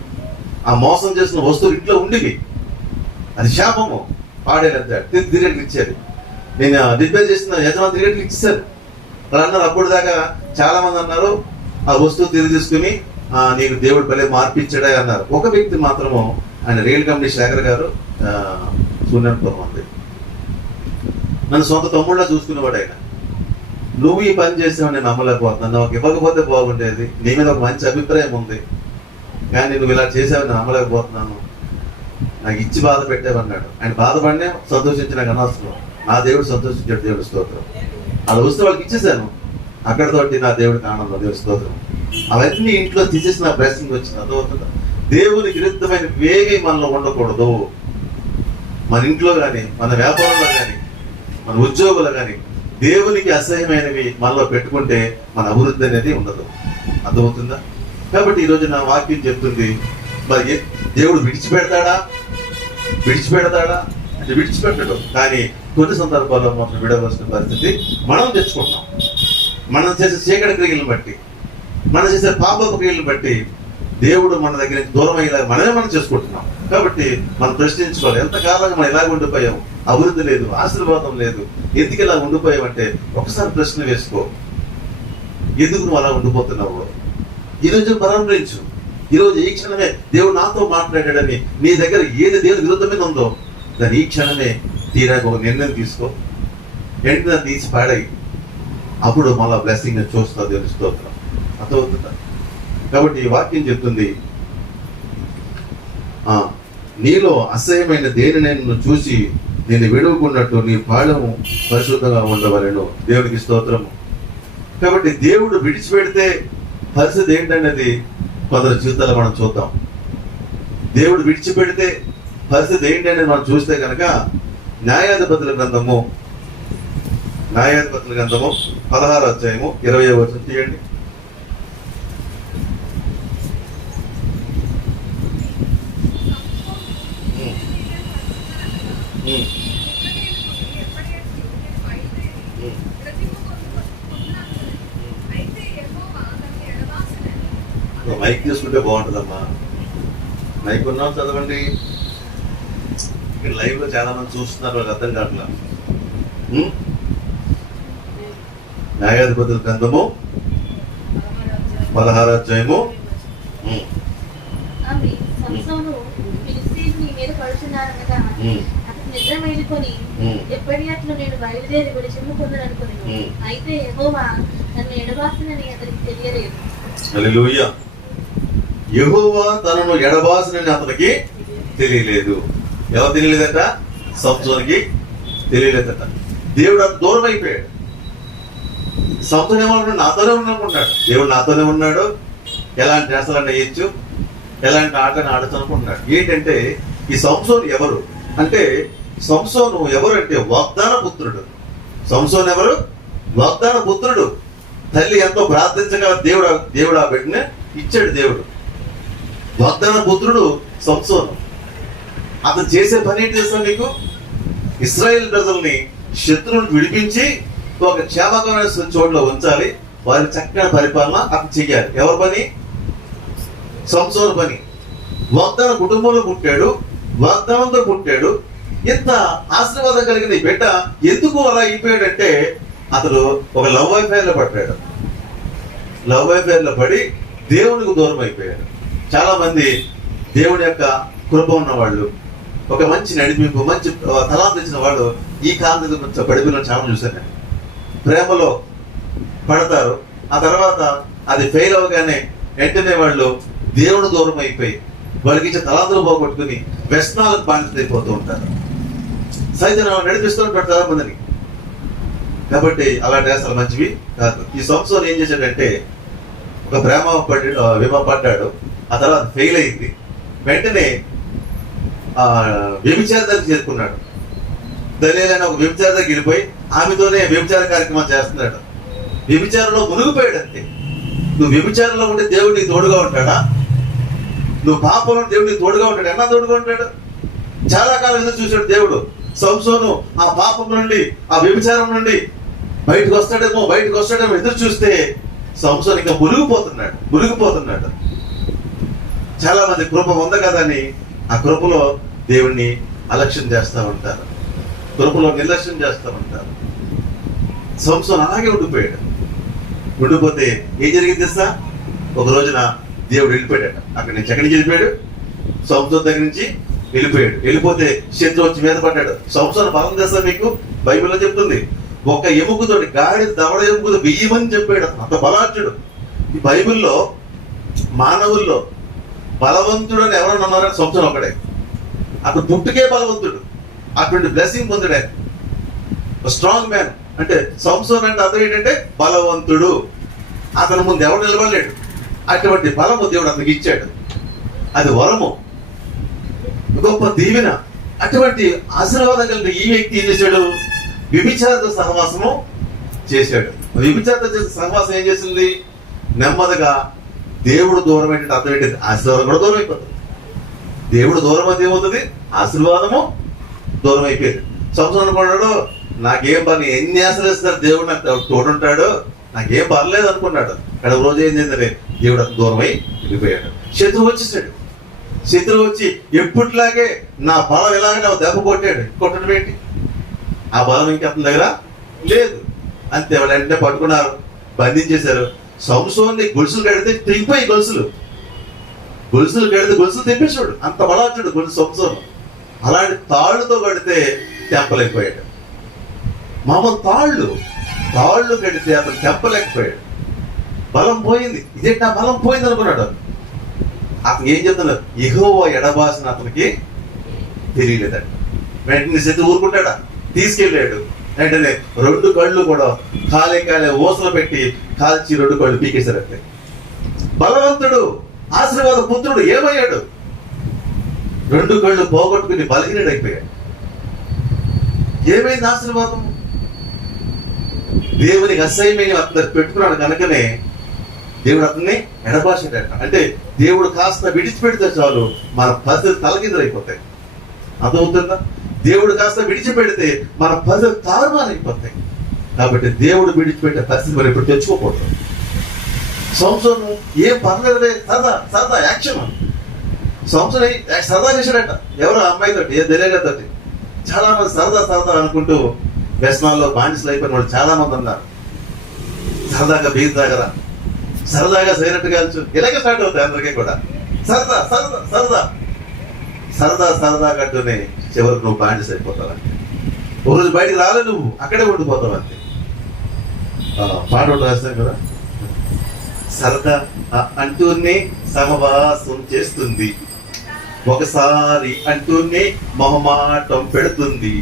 ఆ మోసం చేసిన వస్తువులు ఇంట్లో ఉండేవి. అది శాపము. పాడేదంతా తిరిగి ఇచ్చారు. నేను రిపేర్ చేసిన యజమాని తిరిగి ఇచ్చారు. వాళ్ళు అన్నారు, అప్పుడు దాకా చాలా మంది అన్నారు ఆ వస్తువు తిరిగి తీసుకుని నీకు దేవుడు భలే మార్పించాడే అన్నారు. ఒక వ్యక్తి మాత్రము, ఆయన రైల్ కంపెనీ శేఖర్ గారు, సూర్యపురం ఉంది, నన్ను సొంత తమ్ముళ్ళ చూసుకునేవాడు. ఆయన నువ్వు ఈ పని చేసావు నేను నమ్మలేకపోతున్నాను, నాకు ఇవ్వకపోతే బాగుండేది, నీ మీద ఒక మంచి అభిప్రాయం ఉంది, కానీ నువ్వు ఇలా చేసావు నేను నమ్మలేకపోతున్నాను, నాకు ఇచ్చి బాధ పెట్టావన్నాడు. ఆయన బాధపడినే సంతోషించిన అనవసరం. నా దేవుడు సంతోషించాడు. దేవుడి స్తోత్రం. అలా వస్తే వాళ్ళకి ఇచ్చేసాను. అక్కడితోటి నా దేవుడికి ఆనందం. దేవుడి స్తోత్రం. అవన్నీ ఇంట్లో తీసేసిన బ్లెస్సింగ్ వచ్చింది. అర్థమవుతుందా? దేవునికి విరుద్ధమైన వేగి మనలో ఉండకూడదు. మన ఇంట్లో కానీ, మన వ్యాపారంలో కానీ, మన ఉద్యోగులు కానీ దేవునికి అసహ్యమైనవి మనలో పెట్టుకుంటే మన అభివృద్ధి అనేది ఉండదు. అర్థమవుతుందా? కాబట్టి ఈరోజు నా వాక్యం చెప్తుంది, మరి దేవుడు విడిచిపెడతాడా అంటే విడిచిపెట్టడు. కానీ కొన్ని సందర్భాల్లో మాత్రం విడవలసిన పరిస్థితి మనం తెచ్చుకుంటాం. మనం చేసే చీకటి క్రియలను బట్టి, మనం చేసే పాపపు క్రియలను బట్టి దేవుడు మన దగ్గర నుంచి దూరం అయ్యేలాగా మనం చేసుకుంటున్నాం. కాబట్టి మనం ప్రశ్నించుకోవాలి, ఎంతకాలంగా మనం ఇలాగ ఉండిపోయాం, అభివృద్ధి లేదు, ఆశీర్వాదం లేదు, ఎందుకు ఇలా ఉండిపోయామంటే ఒకసారి ప్రశ్న వేసుకో, ఎందుకు నువ్వు అలా ఉండిపోతున్నావు? ఈరోజు పరామర్శించు. ఈరోజు ఈ క్షణమే దేవుడు నాతో మాట్లాడాడని నీ దగ్గర ఏది దేవుని విరుద్ధం మీద ఉందో దాన్ని ఈ క్షణమే తీరాక ఒక నిర్ణయం తీసుకో, వెంటనే తీసి పాడాయి, అప్పుడు మళ్ళా బ్లెస్సింగ్ చూస్తా దేవుని స్తోత్రం. అర్థమవుతుందా? కాబట్టి ఈ వాక్యం చెప్తుంది, నీలో అసహ్యమైన దేనిని నేను చూసి నేను విడువకున్నట్టు నీ పాదము పరిశుద్ధంగా ఉండవలెను. దేవునికి స్తోత్రము. కాబట్టి దేవుడు విడిచిపెడితే పరిస్థితి ఏంటనేది కొందరు జీవితాల్లో మనం చూద్దాం. దేవుడు విడిచిపెడితే పరిస్థితి ఏంటి అనేది మనం చూస్తే కనుక న్యాయాధిపతుల గ్రంథము 16వ అధ్యాయము 20వ వచనం తీయండి. మైక్ తీసుకుంటే బాగుంటుందమ్మా. మైక్ ఉన్నాం చదవండి. ఇక్కడ లైవ్ లో చాలా మంది చూస్తున్నారు, వాళ్ళకి అర్థం కావట్లా. న్యాయాధిపతుల గ్రంథము 16వ అధ్యాయము. హల్లెలూయా. యెహోవా తనను ఎడబాసినని అతనికి తెలియలేదు. ఎవరు తెలియలేదట? సంసోనుకి తెలియలేదట. దేవుడు అంత దూరం అయిపోయాడు. సంసోను ఏమనుకున్నాడు? నాతోనే ఉన్నాడు. దేవుడు నాతోనే ఉన్నాడు, ఎలాంటి చేస్తాలని వేయచ్చు, ఎలాంటి ఆటని ఆడచ్చు అనుకుంటున్నాడు. ఏంటంటే ఈ సంసోను ఎవరు అంటే, సంసోను ఎవరు అంటే వాగ్దాన పుత్రుడు. సంసోను ఎవరు? వాగ్దాన పుత్రుడు. తల్లి ఎంతో ప్రార్థించగా దేవుడు ఆ బిడ్డని ఇచ్చాడు. దేవుడు వాగ్దాన పుత్రుడు సంసోను. అతను చేసే పని ఏంటి తెలుసా మీకు? ఇశ్రాయేల్ ప్రజల్ని శత్రువులను విడిపించి ఒక క్షేమకరమైన చోట్ల ఉంచాలి, వారి చక్కని పరిపాలన అతను చెయ్యాలి. ఎవరి పని? సంసోను పని. వాగ్దాన కుటుంబంలో పుట్టాడు, వాగ్దానంతో పుట్టాడు. ఇంత ఆశీర్వాదం కలిగిన బిడ్డ ఎందుకు అలా అయిపోయాడంటే, అతడు ఒక లవ్ అఫైర్ లో పడ్డాడు. లవ్ అఫైర్ లో పడి దేవునికి దూరం అయిపోయాడు. చాలా మంది దేవుడి యొక్క కృప ఉన్న వాళ్ళు, ఒక మంచి నడిపింపు, మంచి తలాంత ఇచ్చిన వాళ్ళు ఈ కాలం పడిపోయిన చాలా చూశాను నేను. ప్రేమలో పడతారు, ఆ తర్వాత అది ఫెయిల్ అవగానే వెంటనే వాళ్ళు దేవుని దూరం అయిపోయి వాళ్ళకి ఇచ్చే తలాంతులు పోగొట్టుకుని వ్యసనాలకు బానిసైపోతూ ఉంటారు. సైతం నడిపిస్తూ ఉంటారు చాలా మందిని. కాబట్టి అలాంటి అసలు మంచివి కాదు. ఈ సంవత్సరం ఏం చేశాడంటే, ఒక ప్రేమ పడ్డాడు, ఆ తర్వాత ఫెయిల్ అయింది. వెంటనే వ్యభిచార దగ్గర చేరుకున్నాడు. దళీలైన ఒక వ్యభిచార దగ్గర వెళ్ళిపోయి ఆమెతోనే వ్యభిచార కార్యక్రమం చేస్తున్నాడు. వ్యభిచారంలో మునిగిపోయాడు. అంతే. నువ్వు వ్యభిచారంలో ఉంటే దేవుడు నీకు తోడుగా ఉంటాడా? నువ్వు పాపంలో దేవుడు నీకు తోడుగా ఉంటాడు? ఎన్నా తోడుగా ఉంటాడు? చాలా కాలం ఎదురు చూశాడు దేవుడు. సంసోను ఆ పాపం నుండి, ఆ వ్యభిచారం నుండి బయటకు వస్తాడేమో ఎదురు చూస్తే సంసోను ఇంకా మునిగిపోతున్నాడు. చాలా మంది కృప ఉంది కదా అని ఆ కృపలో దేవుణ్ణి అలక్ష్యం చేస్తూ ఉంటారు, కృపలో నిర్లక్ష్యం చేస్తూ ఉంటారు. సంసోను అలాగే ఉండిపోతే ఏం జరిగింది తెలుసా? ఒక రోజున దేవుడు వెళ్ళిపోయాడు. అక్కడి నుంచి ఎక్కడి నుంచి వెళ్ళిపోయాడు? సంసోను దగ్గర నుంచి వెళ్ళిపోతే శత్రువు వచ్చి మీద పడ్డాడు. సంసోను బలం చేస్తా మీకు బైబిల్లో చెప్తుంది. ఒక ఎముకతోటి, గాడి దవడ ఎముకతో వెయ్యమని చెప్పాడు. అంత బలార్జుడు. ఈ బైబిల్లో మానవుల్లో బలవంతుడు అని ఎవరన్నా ఉన్నారని సంసోను ఒకడే. అతను పుట్టుకే బలవంతుడు, అటువంటి బ్లెస్సింగ్ పొందుడే. స్ట్రాంగ్ మ్యాన్ అంటే సంసోను అంటే అతను ఏంటంటే బలవంతుడు. అతను ముందు ఎవరు నిలబడలేడు. అటువంటి బలము దేవుడు అతనికి ఇచ్చాడు. అది వరము, గొప్ప దీవెన. అటువంటి ఆశీర్వాదం కలిగిన ఈ వ్యక్తి ఏం చేశాడు? వ్యభిచారితో సహవాసము చేశాడు. వ్యభిచారితో చేసిన సహవాసం ఏం చేసింది? నెమ్మదిగా దేవుడు దూరం ఏంటంటే అర్థం ఏంటంటే ఆశీర్వాదం కూడా దూరం అయిపోతుంది. దేవుడు దూరం అయితే ఏమవుతుంది? ఆశీర్వాదము దూరం అయిపోయింది. సంవత్సరం అనుకున్నాడు, నాకేం పని, ఎన్ని ఆశలు ఇస్తారు దేవుడు, నాకు తోడుంటాడు, నాకేం పర్లేదు అనుకున్నాడు. కానీ రోజు ఏంటంటే దేవుడు అతను దూరమై వెళ్ళిపోయాడు. శత్రువు వచ్చేసాడు. శత్రువు వచ్చి ఎప్పటిలాగే నా బలం ఎలాగే నాకు దెబ్బ కొట్టడం ఏంటి? ఆ బలం ఇంకా అతని దగ్గర లేదు. అంతే, వాళ్ళు వెంటనే పట్టుకున్నారు, బంధించేశారు. సంసోన్ని గొలుసులు కడితే తెగిపోయి గొలుసులు కడితే గొలుసులు తెప్పేసాడు. అంత బలవంతుడు గొలుసు సంసోను. అలాంటి తాళ్ళుతో కడితే తెంపలేకపోయాడు. మామూలు తాళ్ళు కడితే అతను తెంపలేకపోయాడు. బలం పోయింది. ఇదేంటి, ఆ బలం పోయింది అనుకున్నాడు. అతను ఏం చెప్తున్నాడు? యెహోవా ఎడబాసిన అతనికి తెలియలేదంట. వెంటనే శత్రువు ఊరుకుంటాడా? తీసుకెళ్ళాడు. వెంటనే 2 కళ్ళు కూడా కాలే ఊసలు పెట్టి కాల్చి 2 కళ్ళు పీకేశారంటే. బలవంతుడు, ఆశీర్వాద పుత్రుడు ఏమయ్యాడు? 2 కళ్ళు పోగొట్టుకుని బలహీనుడైపోయాడు. ఏమైంది ఆశీర్వాదం? దేవునికి అసహ్యమైన అతను పెట్టుకున్నాడు కనుకనే దేవుడు అతన్ని ఎడబాసాడట. అంటే దేవుడు కాస్త విడిచిపెడితే చాలు మన పరిస్థితి తలకిందులైపోతాయి. అర్థమవుతుందా? దేవుడు కాస్త విడిచిపెడితే మన పరిస్థితి తారుమారైపోతాయి. కాబట్టి దేవుడు విడిచిపెట్టే పరిస్థితి మనం ఇప్పుడు తెచ్చుకోకూడదు. సంవత్సరం ఏం పర్లేదులే, సరదా యాక్షన్. సంవత్సరం సరదా చేశాడట. ఎవరో అమ్మాయితోటి, ఏ తెలియలేదోటి. చాలా మంది సరదా అనుకుంటూ వ్యసనాల్లో బానిసలు అయిపోయిన వాళ్ళు చాలా మంది ఉన్నారు. సరదాగా బీర్ తాగరా, సరదాగా సిగరెట్ కాల్చు, ఇలాగే స్టార్ట్ అవుతాయి అందరికీ కూడా. సరదా కంటూనే చివరికి నువ్వు బానిస అయిపోతావంటే. ఒకరోజు బయటికి రాలే, నువ్వు అక్కడే ఉండిపోతావు అంతే. పాట ఒకటి రాస్తాం కదా, సరదా అంటూనే సహవాసం చేస్తుంది, ఒకసారి అంటూనే మొహమాటం పెడుతుంది.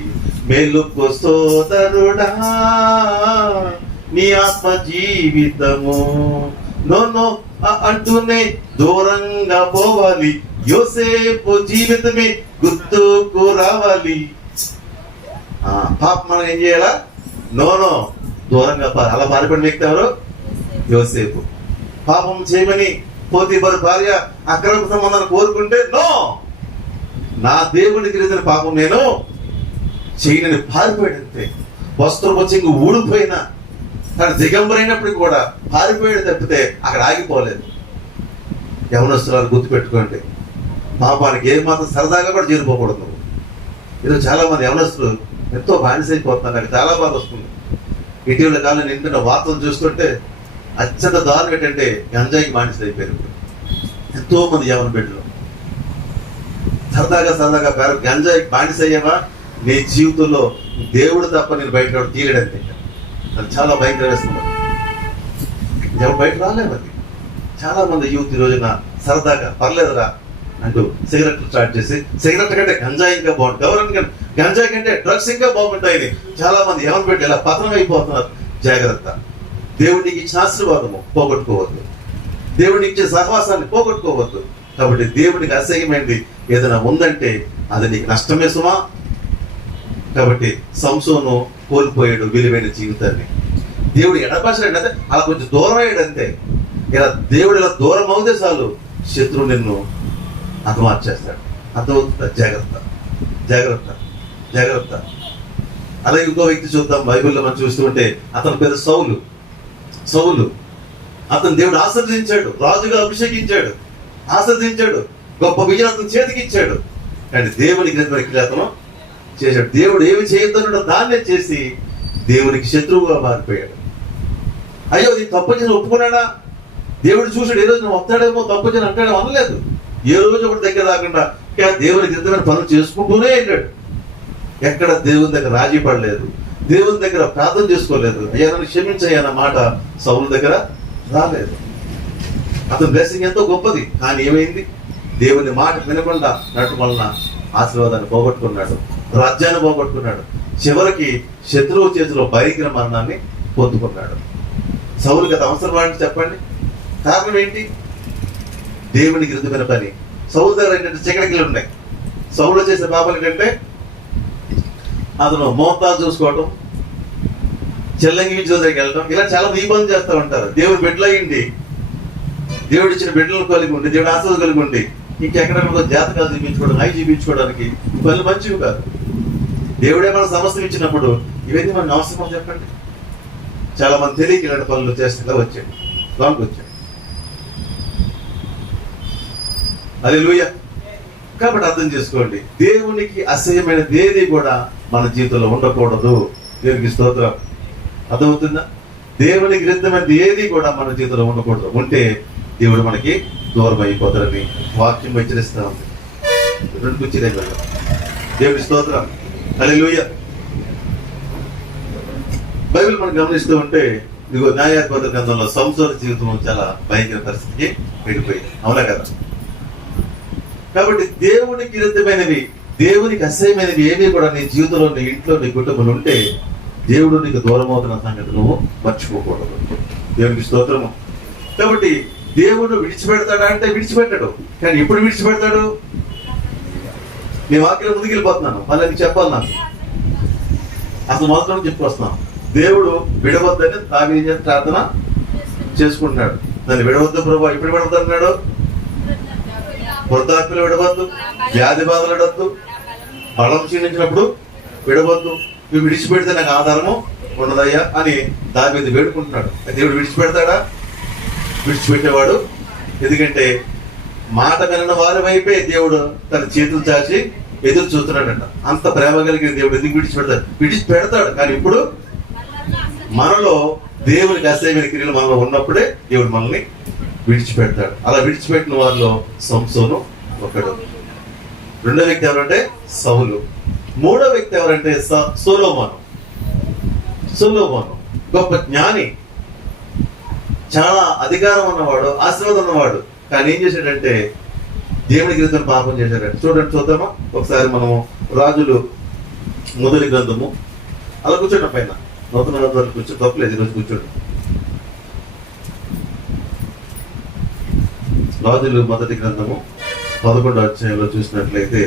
మేలుకో సోదరుడా నీ ఆత్మ జీవితము, నో అంటూనే దూరంగా పోవాలి. యోసేపు జీవితమే గుర్తుకు రావాలి. పాప మనం ఏం చేయాలా? నో దూరంగా అలా పారిపడిన వ్యక్తి ఎవరు? యోసేపు. పాపం చేయమని పోతీఫరు భార్య అక్రమ సంబంధాన్ని కోరుకుంటే నో, నా దేవునికి తెలిసిన పాపం నేను చేయనని పారిపోయాడంతే. వస్త్రం వచ్చి ఇంక ఊడిపోయినా, తను దిగంబరైనప్పటికీ కూడా పారిపోయాడు తప్పితే అక్కడ ఆగిపోలేదు. యవనస్తురాలు గుర్తుపెట్టుకోండి, పాపానికి ఏమాత్రం సరదాగా కూడా చేరిపోకూడదు నువ్వు. ఈరోజు చాలా మంది యవనస్తులు ఎంతో బానిసైపోతున్నారు. నాకు చాలా బాధ వస్తుంది. ఇటీవల కాలం నిండిన వార్తలు చూస్తుంటే అత్యంత దారుణం ఏంటంటే గంజాయికి బానిసలు అయిపోయారు. ఎంతో మంది యవన బిడ్డలు సరదాగా గంజాయికి బానిస అయ్యావా, నీ జీవితంలో దేవుడు తప్ప నేను బయట తీయలేడంతే. అది చాలా భయంకర వేస్తున్నారు. ఎవరు బయట రాలేము. అది చాలా మంది యూత్ ఈ రోజున సరదాగా పర్లేదురా అంటూ సిగరెట్లు స్టార్ట్ చేసి, సిగరెట్ కంటే గంజాయి ఇంకా బాగుంటుంది, గవర్నమెంట్ గంజాయి కంటే డ్రగ్స్ ఇంకా బాగుంటాయని చాలా మంది ఎవరు పెట్టి ఇలా పతనం అయిపోతున్నారు. జాగ్రత్త. దేవుడికి ఇచ్చిన ఆశీర్వాదము పోగొట్టుకోవద్దు, దేవుడికి ఇచ్చే సహవాసాన్ని పోగొట్టుకోవద్దు. కాబట్టి దేవుడికి అసహ్యమైనది ఏదైనా ఉందంటే అది నీకు నష్టమే సుమా. కాబట్టి సంసోను కోల్పోయాడు విలువైన జీవితాన్ని. దేవుడు ఎడబాసాడు అంటే అలా కొంచెం దూరం అయ్యాడు అంతే. ఇలా దేవుడు ఇలా దూరం అవుతే చాలు శత్రువు నిన్ను హతమార్చేస్తాడు. జాగ్రత్త. అలాగే ఇంకో వ్యక్తి చూద్దాం, బైబిల్లో మనం చూస్తుంటే అతని పేరు సౌలు. అతను దేవుడు ఆశీర్వదించాడు, రాజుగా అభిషేకించాడు, గొప్ప విజయం అతను చేతికి ఇచ్చాడు. కానీ దేవునికి అతను చేశాడు. దేవుడు ఏమి చేయొద్దన్నాడో దాన్నే చేసి దేవునికి శత్రువుగా మారిపోయాడు. అయ్యో ఇది తప్పు చేసి ఒప్పుకున్నాడా? దేవుడు చూసాడు, ఏ రోజు నువ్వు వస్తాడేమో, తప్పు చేయని అంటాడేమో అనలేదు. ఏ రోజు ఒకటి దగ్గర రాకుండా దేవునికి ఇద్దమైన పనులు చేసుకుంటూనే వెళ్ళాడు. ఎక్కడ దేవుని దగ్గర రాజీ పడలేదు, దేవుని దగ్గర ప్రార్థన చేసుకోలేదు. అయ్యా నన్ను క్షమించయ్యన్న మాట సౌలు దగ్గర రాలేదు. అతని బ్లెస్సింగ్ ఎంతో గొప్పది, కానీ ఏమైంది? దేవుని మాట వినకుండా నటు వలన ఆశీర్వాదాన్ని పోగొట్టుకున్నాడు, రాజ్యాన్ని పోగొట్టుకున్నాడు. చివరికి శత్రువు చేతిలో భయంకర మరణాన్ని పొందుకున్నాడు. సౌలుకి అది అవసరం అంటే చెప్పండి, కారణం ఏంటి? దేవునికి విరుద్ధమైన పని. సౌలు దగ్గర ఏంటంటే చికడికలు ఉన్నాయి. సౌలు చేసే పాపాలు ఏంటంటే అతను మోతాదు చూసుకోవటం, చెల్లంగి విద్యుల దగ్గరికి వెళ్ళడం, ఇలా చాలా నిబంధన చేస్తూ ఉంటారు. దేవుడు బిడ్డలు అయ్యింది, దేవుడు ఇచ్చిన బిడ్డలను కలిగి ఉండి, దేవుడు ఆశలు కలిగి ఉండి ఇంకెక్కడ జాతకాలు చూపించుకోవడం, అవి చూపించుకోవడానికి పనులు మంచివి కాదు. దేవుడే మన సమస్యలు ఇచ్చినప్పుడు ఇవన్నీ మనకు అవసరం చెప్పండి. చాలా మంది తెలియక ఇలాంటి పనులు చేస్తుందా వచ్చాడు, లోనికి వచ్చాడు. హల్లెలూయా. కాబట్టి అర్థం చేసుకోండి, దేవునికి అసహ్యమైనది ఏది కూడా మన జీవితంలో ఉండకూడదు. దేవునికి స్తోత్రం. అర్థమవుతుందా? దేవునికి విరుద్ధమైనది ఏది కూడా మన జీవితంలో ఉండకూడదు. ఉంటే దేవుడు మనకి దూరం అయిపోతారని వాక్యం హెచ్చరిస్తా ఉంది. రెండు కూర్చునే దేవుడి స్తోత్రం. హల్లెలూయా. బైబిల్ మనం గమనిస్తూ ఉంటే ఇదిగో న్యాయాధిపతుల గ్రంథంలో సంసార జీవితం చాలా భయంకర పరిస్థితికి వెళ్ళిపోయింది. అవునా కదా? కాబట్టి దేవునికి విరుద్ధమైనవి, దేవునికి అసహ్యమైనవి ఏవి కూడా నీ జీవితంలో, నీ ఇంట్లో, నీ కుటుంబంలో ఉంటే దేవుడు నీకు దూరం అవుతున్న సంగతి నువ్వు మర్చిపోకూడదు. దేవునికి స్తోత్రము. కాబట్టి దేవుడు విడిచిపెడతాడా అంటే విడిచిపెట్టాడు. కానీ ఎప్పుడు విడిచిపెడతాడు? నీ వాక్యం ముందుకు వెళ్ళిపోతున్నాను, మళ్ళీ నీకు చెప్పాలి. నాకు అసలు మొదటి చెప్పుకొస్తున్నాను. దేవుడు విడవద్దని తావి ప్రార్థన చేసుకుంటున్నాడు. దాన్ని విడవద్దు ప్రభు. ఎప్పుడు విడవద్దన్నాడు? వృద్ధాప్యలు విడవద్దు, వ్యాధి బాధలు విడవద్దు, బలం క్షీణించినప్పుడు విడవద్దు. ఇవి విడిచిపెడితే నాకు ఆధారము ఉండదయ్యా అని దావీదు వేడుకుంటున్నాడు. దేవుడు విడిచిపెడతాడా? విడిచిపెట్టేవాడు. ఎందుకంటే మాట వినని వారి వైపే దేవుడు తన చేతులు చాచి ఎదురు చూస్తున్నాడంట. అంత ప్రేమ కలిగిన దేవుడు ఎందుకు విడిచిపెడతాడు? విడిచిపెడతాడు. కానీ ఇప్పుడు మనలో దేవునికి అసహ్యమైన క్రియలు మనలో ఉన్నప్పుడే దేవుడు మనల్ని విడిచిపెడతాడు. అలా విడిచిపెట్టిన వారిలో సంసోను ఒకడు. రెండో వ్యక్తి ఎవరంటే సౌలు. మూడో వ్యక్తి ఎవరంటే సొలొమోను. సొలొమోను గొప్ప జ్ఞాని, చాలా అధికారం ఉన్నవాడు, ఆశీర్వాదం ఉన్నవాడు. కానీ ఏం చేశాడంటే దేవునికి విరుద్ధంగా పాపం చేశాడంటే. చూద్దామా ఒకసారి మనము రాజులు మొదటి గ్రంథము. అలా కూర్చోండి పైన, నూతన గ్రంథాలు కూర్చో, తప్పలేదు ఈరోజు కూర్చోండి. రాజులు మొదటి గ్రంథము 11వ అధ్యాయంలో చూసినట్లయితే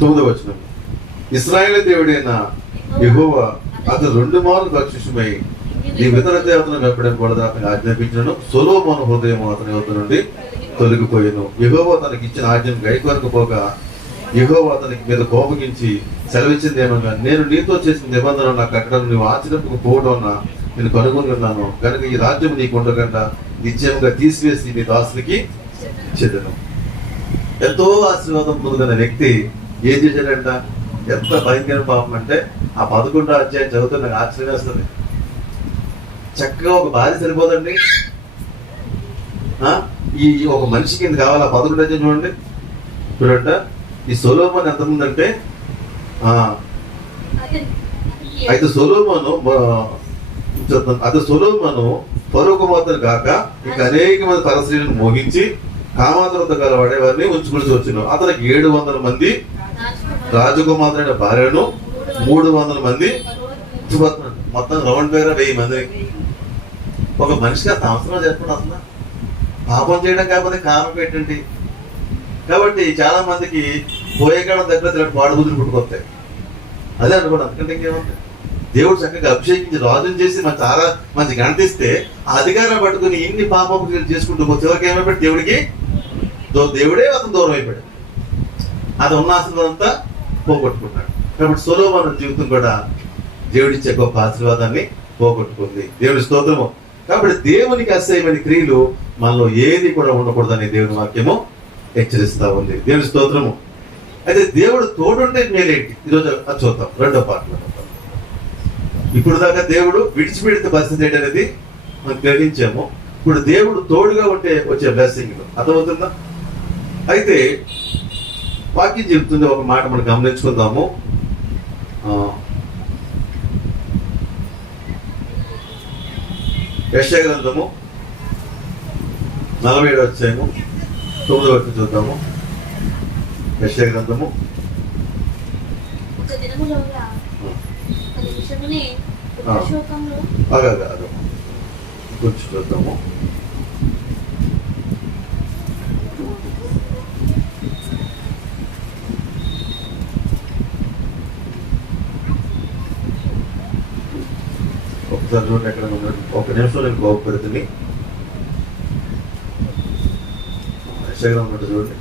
తొమ్మిదవ వచనం. ఇశ్రాయేలు దేవుడైన యెహోవా అతను 2 మార్లు రక్షించుమై నీ ఇతర దేవతలను వెంబడింపకూడదు అతనికి ఆజ్ఞాపించినను సొలొమోను హృదయం అతని వద్ద నుండి తొలగిపోయాను. యెహోవా తనకి ఇచ్చిన ఆజ్ఞను గైకొనకపోగా యెహోవా అతనికి మీద కోపగించి సెలవిచ్చింది ఏమన్నా, నేను నీతో చేసిన నిబంధన నా కట్టడం నువ్వు ఆచరింపకపోవడం నేను కనుగొని ఉన్నాను కనుక ఈ రాజ్యం నీకు ఉండకుండా నిశ్చయంగా తీసివేసి నీ దాసునికి ఇచ్చేదను. ఎంతో ఆశీర్వాదం పొందుకున్న వ్యక్తి ఏం చేశాడంట? ఎంత భయంకర పాపం అంటే ఆ 11వ అధ్యాయం చదువుతూ నాకు ఆశ్చర్యం వేస్తుంది. చక్కగా ఒక భార్య సరిపోదండి. ఈ ఒక మనిషికి ఇంత కావాలా? 11వ అధ్యాయం చూడండి. చూడంట ఈ సొలొమోను ఎంతమంది అంటే అయితే సొలొమోను ఫరో కుమార్తెను కాక ఇంకా అనేక మంది పరస్త్రీలను మోగించి కామాతురత గలవాడే వారిని ఉంచుకుని వచ్చును. అతనికి 700 మంది రాజకుమారులైన భార్యను 300 మంది మొత్తం రౌండ్ పేర 1000 మందిని. ఒక మనిషికి అంత అవసరం చెప్పండి. అసలు పాపం చేయడం కాకపోతే కారణం ఏంటండి? కాబట్టి చాలా మందికి పోయేకాలం దగ్గర పాడుబుద్ధులు పుట్టుకొస్తాయి. అదే అనుకోండి, అంతకంటే ఇంకేముంది? దేవుడు చక్కగా అభిషేకించి రాజుని చేసి మన చాలా మంచి గణతిస్తే ఆ అధికారం పట్టుకుని ఇన్ని పాపం చేసుకుంటూ పోతే ఎవరికి ఏమైపోయాడు? దేవుడే అతను దూరం అయిపోయాడు. అది ఉన్న ఆశీర్వాదంతా పోగొట్టుకున్నాడు. కాబట్టి సొలొమోను జీవితం కూడా దేవుడిచ్చే గొప్ప ఆశీర్వాదాన్ని పోగొట్టుకుంది. దేవుడి స్తోత్రము. కాబట్టి దేవునికి అసహ్యమైన క్రియలు మనలో ఏది కూడా ఉండకూడదని దేవుని వాక్యము హెచ్చరిస్తా ఉంది. దేవుడి స్తోత్రము. అయితే దేవుడు తోడుంటే మేలేంటి? ఈరోజు అది చూద్దాం. రెండో పాటలో ఇప్పుడు దాకా దేవుడు విడిచిపెడితే పరిస్థితి ఏంటనేది మనం గ్రహించాము. ఇప్పుడు దేవుడు తోడుగా ఉంటే వచ్చే బ్లెస్సింగ్ అర్థమవుతుందా? అయితే వాక్యం చెబుతుంది ఒక మాట మనం గమనించుకుందాము. యెషయా గ్రంథము 47వ అధ్యాయము 9వ వచనం చూద్దాము. యెషయా గ్రంథము కొంచెం చూద్దాము. ఒకసారి చూడండి ఎక్కడ ఉన్నాడు. ఒక నిమిషంలో నేను కోపడుతుంది. ఇన్స్టాగ్రామ్ ఉన్నట్టు చూడండి.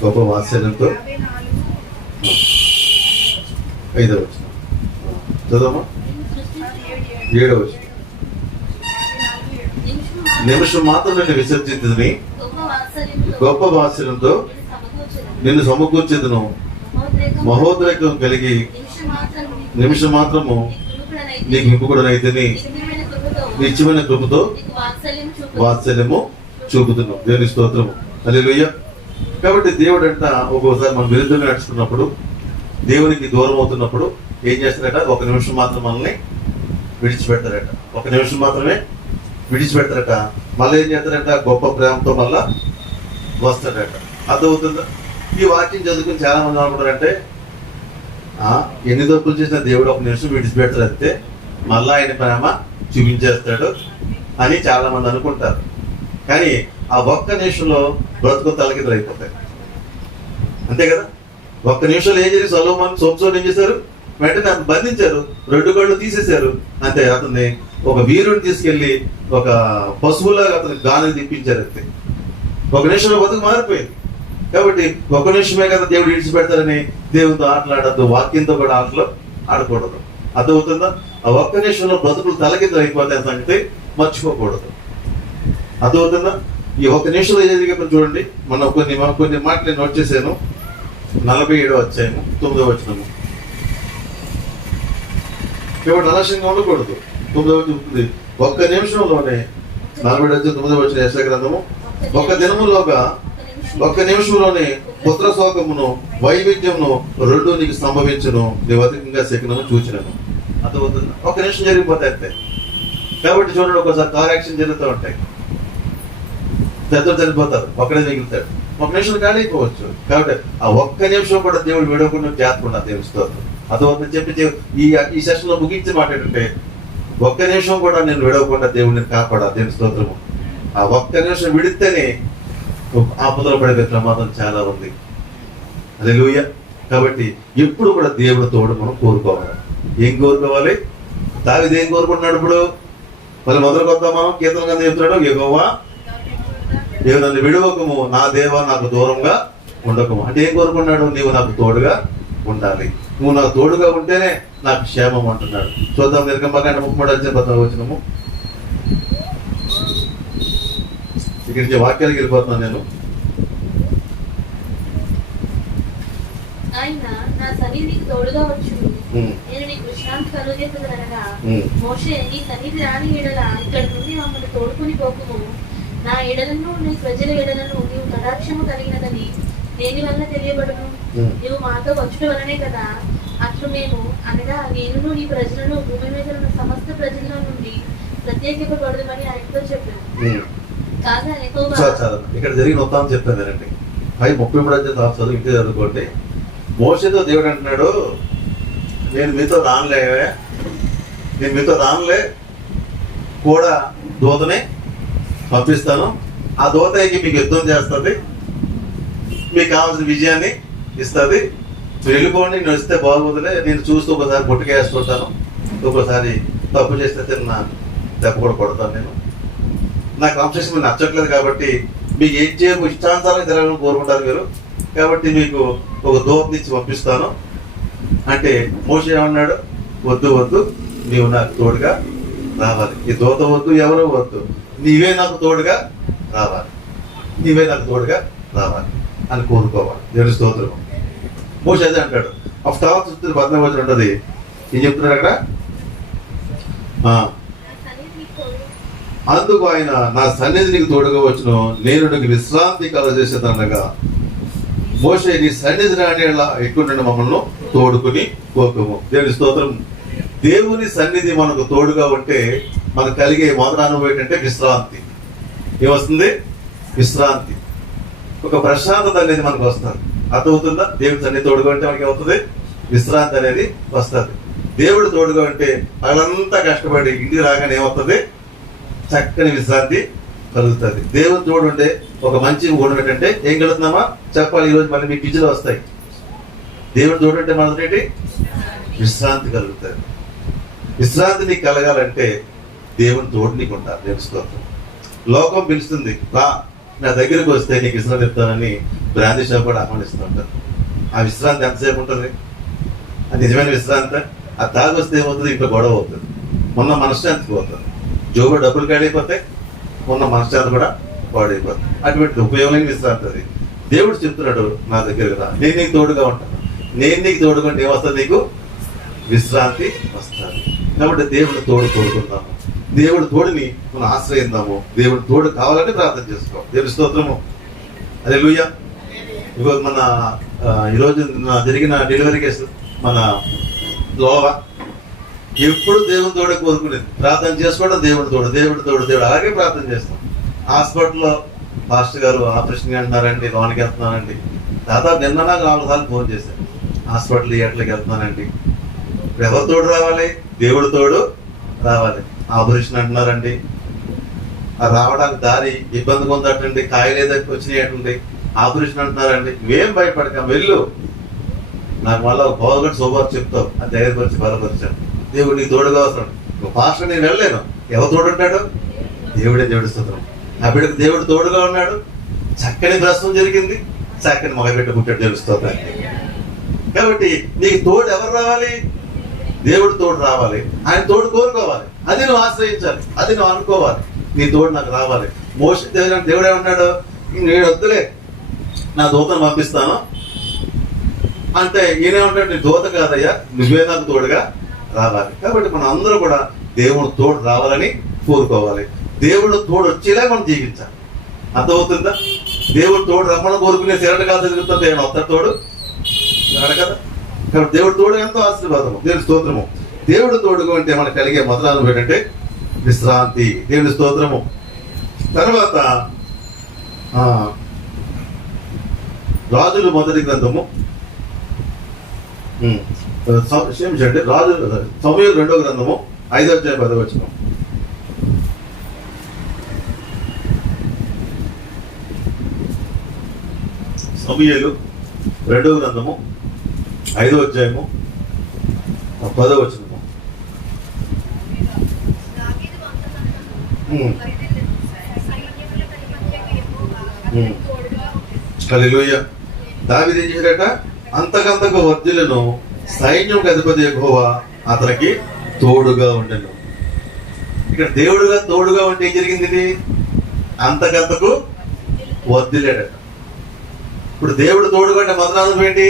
గొప్ప వాత్సల్యంతో 5వ వచనం చదవమా. 7వ వచనం. నిమిషం మాత్రం నేను విసర్జించుని, గొప్ప వాత్సల్యంతో నిన్ను సమకూర్చేదను, మహోద్రేకం కలిగి నిమిషం మాత్రము నీకు విప్పుకుడనైతేని నిత్యమైన కృపతో వాత్సల్యము చూపుతున్నాం. దేవుని స్తోత్రము. హల్లెలూయా. కాబట్టి దేవుడు అంట ఒక్కోసారి మనం విరుద్ధంగా నడుచుకున్నప్పుడు, దేవునికి దూరం అవుతున్నప్పుడు ఏం చేస్తారట, ఒక నిమిషం మాత్రం మనల్ని విడిచిపెడతారట. ఒక నిమిషం మాత్రమే విడిచిపెడతారట. మళ్ళీ ఏం చేస్తారట, గొప్ప ప్రేమతో మళ్ళా వస్తాడట. అర్థమవుతుందా? ఈ వాక్యం చదువుకుని చాలా మంది అనుకుంటారంటే ఎన్ని తప్పులు చేసిన దేవుడు ఒక నిమిషం విడిచిపెడతాడు అంతే, మళ్ళా ఆయన ప్రేమ చూపించేస్తాడు అని చాలా మంది అనుకుంటారు. కానీ ఆ ఒక్క నిమిషంలో బ్రతుకు తలకిందులు అయిపోతాయి. అంతే కదా. ఒక్క నిమిషంలో ఏం జరిగి సొలోమోన్ ఏం చేశారు, వెంటనే అతను బంధించారు, 2 కళ్ళు తీసేశారు. అంతే, అతన్ని ఒక వీరుని తీసుకెళ్లి ఒక పశువులాగా అతనికి గాలిని తిప్పించారు. అంతే, ఒక నిమిషంలో బతుకు మారిపోయింది. కాబట్టి ఒక నిమిషమే కదా దేవుడు విడిచిపెడతారని దేవునితో ఆటలాడద్దు, వాక్యంతో కూడా ఆటలు ఆడకూడదు. అర్థమవుతుందా? ఆ ఒక్క నిమిషంలో బ్రతుకులు తలకిందులు అయిపోతాయి సంగతి మర్చిపోకూడదు. అర్థమవుతుందా? ఈ ఒక్క నిమిషంలో ఏం జరిగిపోయి చూడండి. మనం కొన్ని మాటలు నేను నోట్ చేశాను. 47వ అధ్యాయము 9వ వచనము. ఇప్పుడు అలక్ష్యంగా ఉండకూడదు. 9వ చెప్తుంది, ఒక్క నిమిషంలోనే 47వ వచనం యెషయా గ్రంథము, ఒక్క దినములోగా ఒక్క నిమిషంలోనే పుత్ర శోకమును వైవిధ్యమును 2 నీకు సంభవించును, నీవు అధికంగా శకునము చూచినను. అర్థమవుతుంది? ఒక నిమిషం జరిగిపోతాయి అంతే. కాబట్టి చూడండి, ఒకసారి కార్ యాక్సిడెంట్ జరుగుతూ ఉంటాయి, పెద్దలు చనిపోతారు, ఒక్కడే మిగులుతాడు. ఒక నిమిషం ఖాళీ అయిపోవచ్చు. కాబట్టి ఆ ఒక్క నిమిషం కూడా దేవుడు విడవకుండా జాగ్రత్త దేవుని స్తోత్రం. అర్థమవుతుంది? చెప్పి ఈ సెషన్ లో ముగించి మాట్లాడుంటే, ఒక్క నిమిషం కూడా నేను విడవకుండా దేవుడిని కాపాడా. దేవుని స్తోత్రము. ఆ ఒక్క నిమిషం విడితేనే ఆపదలో పడే ప్రమాదం చాలా ఉంది. హల్లెలూయా. కాబట్టి ఎప్పుడు కూడా దేవుడి తోడు మనం కోరుకోవాలి. ఏం కోరుకోవాలి? దావీదు ఏం కోరుకుంటున్నాడు? ఇప్పుడు మళ్ళీ మొదలు కొద్దాం. మనం కీర్తన కింద చెప్తున్నాడు, యెహోవా నీవు నన్ను విడువకము, నా దేవా నాకు దూరంగా ఉండకము. అంటే ఏం కోరుకున్నాడు? నీవు నాకు తోడుగా ఉండాలి, నువ్వు నాకు తోడుగా ఉంటేనే నాకు క్షేమం అంటున్నాడు. చూద్దాం. నిర్గమకాండం 33వ వచనము. ఇక్కడి నుంచి వాక్యానికి వెళ్ళిపోతున్నాను నేను. ఆయన నా సన్నిధికి తోడుగా వచ్చును, నేను నీకు విశ్రాంతి కలుగజేసేదనగా, మోషే నీ సన్నిధి రాని ఎడల ఇక్కడి నుండి మమ్మల్ని తోడుకుని పోకుము, నా ఎడలను నీ ప్రజల ఎడలను నీవు కటాక్షము కలిగినదని దేని వల్ల తెలియబడును, నీవు మాతో వచ్చుట వలనే కదా. అట్లు మేము అనగా నేను నీ ప్రజలను భూమి మీద ఉన్న సమస్త ప్రజల నుండి ప్రత్యేకింపబడమని ఆయనతో చెప్పాను. కాగా ఇక్కడ జరిగిన ఉత్తానం చెప్పాను నేనండి. 33 చదువు ఇంటి చదువుకోండి. మోషేతో దేవుడు అంటున్నాడు, నేను మీతో రానులే కూడా దూతనే పంపిస్తాను. ఆ దూతకి మీకు యుద్ధం చేస్తుంది, మీకు కావాల్సిన విజయాన్ని ఇస్తుంది. మీరు వెళ్ళిపోండి, నేను వస్తే బాగోదులే, నేను చూస్తూ ఒకసారి బొట్టుకేస్తుంటాను, ఒక్కోసారి తప్పు చేస్తే తిన్న దెబ్బ కూడా కొడతాను. నేను నాకు కాంపిటీషన్ మీరు నచ్చట్లేదు కాబట్టి మీకు ఏం చేయకు ఇష్టానుసారం జరగాలని కోరుకుంటారు మీరు. కాబట్టి మీకు ఒక దూతనిచ్చి పంపిస్తాను అంటే మోషే ఏమన్నాడు? వద్దు, నీవు నాకు తోడుగా రావాలి. ఈ దూత వద్దు, ఎవరో వద్దు, నీవే నాకు తోడుగా రావాలి అని కోరుకోవాలి. దేవుని స్తోత్రం. మోషే అదే అంటాడు. ఆఫ్టర్ 19 వచనం ఉంటుంది. ఏం చెప్తున్నాడు అక్కడ? అందుకు ఆయన నా సన్నిధి నీకు తోడుగా వచ్చును, నేను నీకు విశ్రాంతి కలగజేసేదనగా, మోషే నీ సన్నిధి రానేలా ఎక్కువ మమ్మల్ని తోడుకుని పోకము. దేవుని స్తోత్రం. దేవుని సన్నిధి మనకు తోడుగా ఉంటే మనకు కలిగే మొదటి అనుభవం ఏంటంటే విశ్రాంతి. ఏమొస్తుంది? విశ్రాంతి, ఒక ప్రశాంతత అనేది మనకు వస్తుంది. అర్థమవుతుందా? దేవుడి సన్నిధి తోడుగా ఉంటే మనకి ఏమవుతుంది? విశ్రాంతి అనేది వస్తుంది. దేవుడు తోడుగా ఉంటే పగలంతా కష్టపడి ఇంటికి రాగానే ఏమవుతుంది? చక్కని విశ్రాంతి కలుగుతుంది. దేవుడు తోడు ఉంటే ఒక మంచి ఊడు ఏంటంటే ఏం కలుగుతున్నామా చెప్పాలి. ఈరోజు మళ్ళీ మీ క్విజ్లు వస్తాయి. 1 Timothy 4:8 చదవండి. దేవుడు తోడు అంటే మనకి విశ్రాంతి కలుగుతుంది. విశ్రాంతి నీకు కలగాలంటే దేవుని తోడు నీకు ఉంటారు. దేవుని స్తోత్రం. లోకం పిలుస్తుంది, రా నా దగ్గరికి వస్తే నీకు విశ్రాంతి ఇస్తానని బ్రాందీ షాప్ కూడా ఆహ్వానిస్తూ ఉంటారు. ఆ విశ్రాంతి ఎంతసేపు ఉంటుంది? అది నిజమైన విశ్రాంతి. ఆ తాగి వస్తే ఏమవుతుంది? ఇంట్లో గొడవ అవుతుంది, మొన్న మనశ్శాంతికి పోతుంది. జోబు డబ్బులు కాడైపోతే మొన్న మనశ్శాంతి కూడా పాడైపోతుంది. అటువంటి ఉపయోగమైన విశ్రాంతి అది. దేవుడు చెప్తున్నాడు, నా దగ్గరికి రా, నేను నీకు తోడుగా ఉంటాను. నేను నీకు తోడుగా ఉంటే ఏమొస్తుంది? నీకు విశ్రాంతి వస్తుంది. కాబట్టి దేవుడు తోడు కోరుకుందాము, దేవుడు తోడుని మనం ఆశ్రయిద్దాము. దేవుడు తోడు కావాలని ప్రార్థన చేసుకో. దేవుడి స్తోత్రము. హల్లెలూయా. ఇవాళ మన ఈరోజు జరిగిన డెలివరీ కేసు మన లోవా ఎప్పుడు దేవుని తోడే కోరుకునేది. ప్రార్థన చేసుకోవడం దేవుడి తోడు, దేవుడి తోడు, దేవుడు అలాగే ప్రార్థన చేస్తాం. హాస్పిటల్లో పాస్టర్ గారు ఆపరేషన్ అంటున్నారండి, లోనికి వెళ్తున్నానండి. దాదాపు నిన్న నాకు 4 సార్లు ఫోన్ చేశాను, హాస్పిటల్ ఎట్లకి వెళ్తున్నానండి. ఇప్పుడు ఎవరు తోడు రావాలి? దేవుడి తోడు రావాలి. ఆపరేషన్ అంటున్నారండి, రావడానికి దారి ఇబ్బందిగా ఉందటండి, కాయలు ఏదో వచ్చినాయటండి, ఆపరేషన్ అంటున్నారండి. ఇవేం భయపడక వెళ్ళు, నాకు మళ్ళీ ఒక బాగుగట్టు శుభార్త చెప్తావు, అది ధైర్యపరిచి బలపరిచాను. దేవుడు నీకు తోడుగా అవసరం. పాస్టర్ నేను వెళ్ళలేను, ఎవరు తోడుంటాడు? దేవుడే. దేవుడి స్తోత్రం. ఆ బిడ్డకు దేవుడు తోడుగా ఉన్నాడు. చక్కని ప్రశ్న జరిగింది, చక్కని మగబిడ్డ పుట్టాడు. దేవుడి స్తోత్రం. కాబట్టి నీకు తోడు ఎవరు రావాలి? దేవుడు తోడు రావాలి. ఆయన తోడు కోరుకోవాలి, అది నువ్వు ఆశ్రయించాలి, అది నువ్వు అనుకోవాలి. నీ తోడు నాకు రావాలి. మోషే దేవుడు ఏమన్నాడు? నేను వద్దులే, నా దూతను పంపిస్తాను అంటే ఈయనేమంటాడు? నీ దూత కాదయ్యా, నువ్వే నాకు తోడుగా రావాలి. కాబట్టి మనం అందరూ కూడా దేవుడు తోడు రావాలని కోరుకోవాలి. దేవుడు తోడు వచ్చేలా మనం జీవించాలి. అర్థమవుతుందా? దేవుడు తోడు రమ్మని కోరుకునే శరణ కాదు తిరుగుతుంది, ఏమైనా వస్తాడు తోడు కదా. కాబట్టి దేవుడు తోడు ఎంతో ఆశీర్వాదము. దేవుడి స్తోత్రము. దేవుడు తోడుగా ఉంటే మనకు కలిగే మొదలు ఏంటంటే విశ్రాంతి. దేవుడి స్తోత్రము. తర్వాత రాజులు మొదటి గ్రంథము క్షమించండి, రాజు సమూయేలు 2వ గ్రంథము 5వ అధ్యాయం 10వ వచనం. సమూయేలు 2వ గ్రంథము 5వ అధ్యాయము 10వ వచనము. హల్లెలూయా. దావీదు ఏం చేశాడట? అంతకంతకు వర్ధిల్లును, సైన్యం అధిపతి యెహోవా అతనికి తోడుగా ఉండెను. ఇక్కడ దేవుడుగా తోడుగా ఉంటే ఏం జరిగింది? ఇది అంతకంతకు వర్ధిల్లాడట. ఇప్పుడు దేవుడు తోడుగా ఉంటే మొదలైన ఏంటి?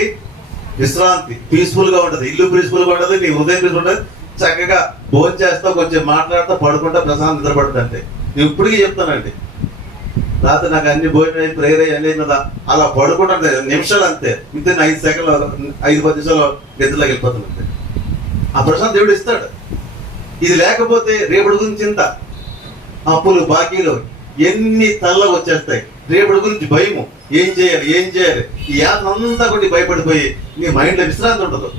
విశ్రాంతి. పీస్ఫుల్ గా ఉంటది, ఇల్లు పీస్ఫుల్ గా ఉంటది, నీ హృదయం పీస్ఫుల్ ఉంటుంది. చక్కగా భోజనం చేస్తా, కొంచెం మాట్లాడుతూ పడుకుంటా, ప్రశాంత నిద్రపడుతుంది. అంతే. నేను ఇప్పటికీ చెప్తానండి, రాత్రి నాకు అన్ని భోజనం ప్రేయర్ అయ్యి కదా, అలా పడుకుంటే నిమిషాలు అంతే, ఇంతే 5 సెకండ్లు 5-10 నిమిషాలు నిద్రలోకి వెళ్ళిపోతుంది. అంతే. ఆ ప్రశాంత దేవుడు ఇస్తాడు. ఇది లేకపోతే రేపటి గురించి చింత, అప్పులు బాకీలు ఎన్ని తల్లకు వచ్చేస్తాయి. రేపటి గురించి భయము, ఏం చేయాలి ఏం చేయాలి, ఈ యాత్ర అంతా కూడా భయపడిపోయి నీ మైండ్లో విశ్రాంతి ఉండదు.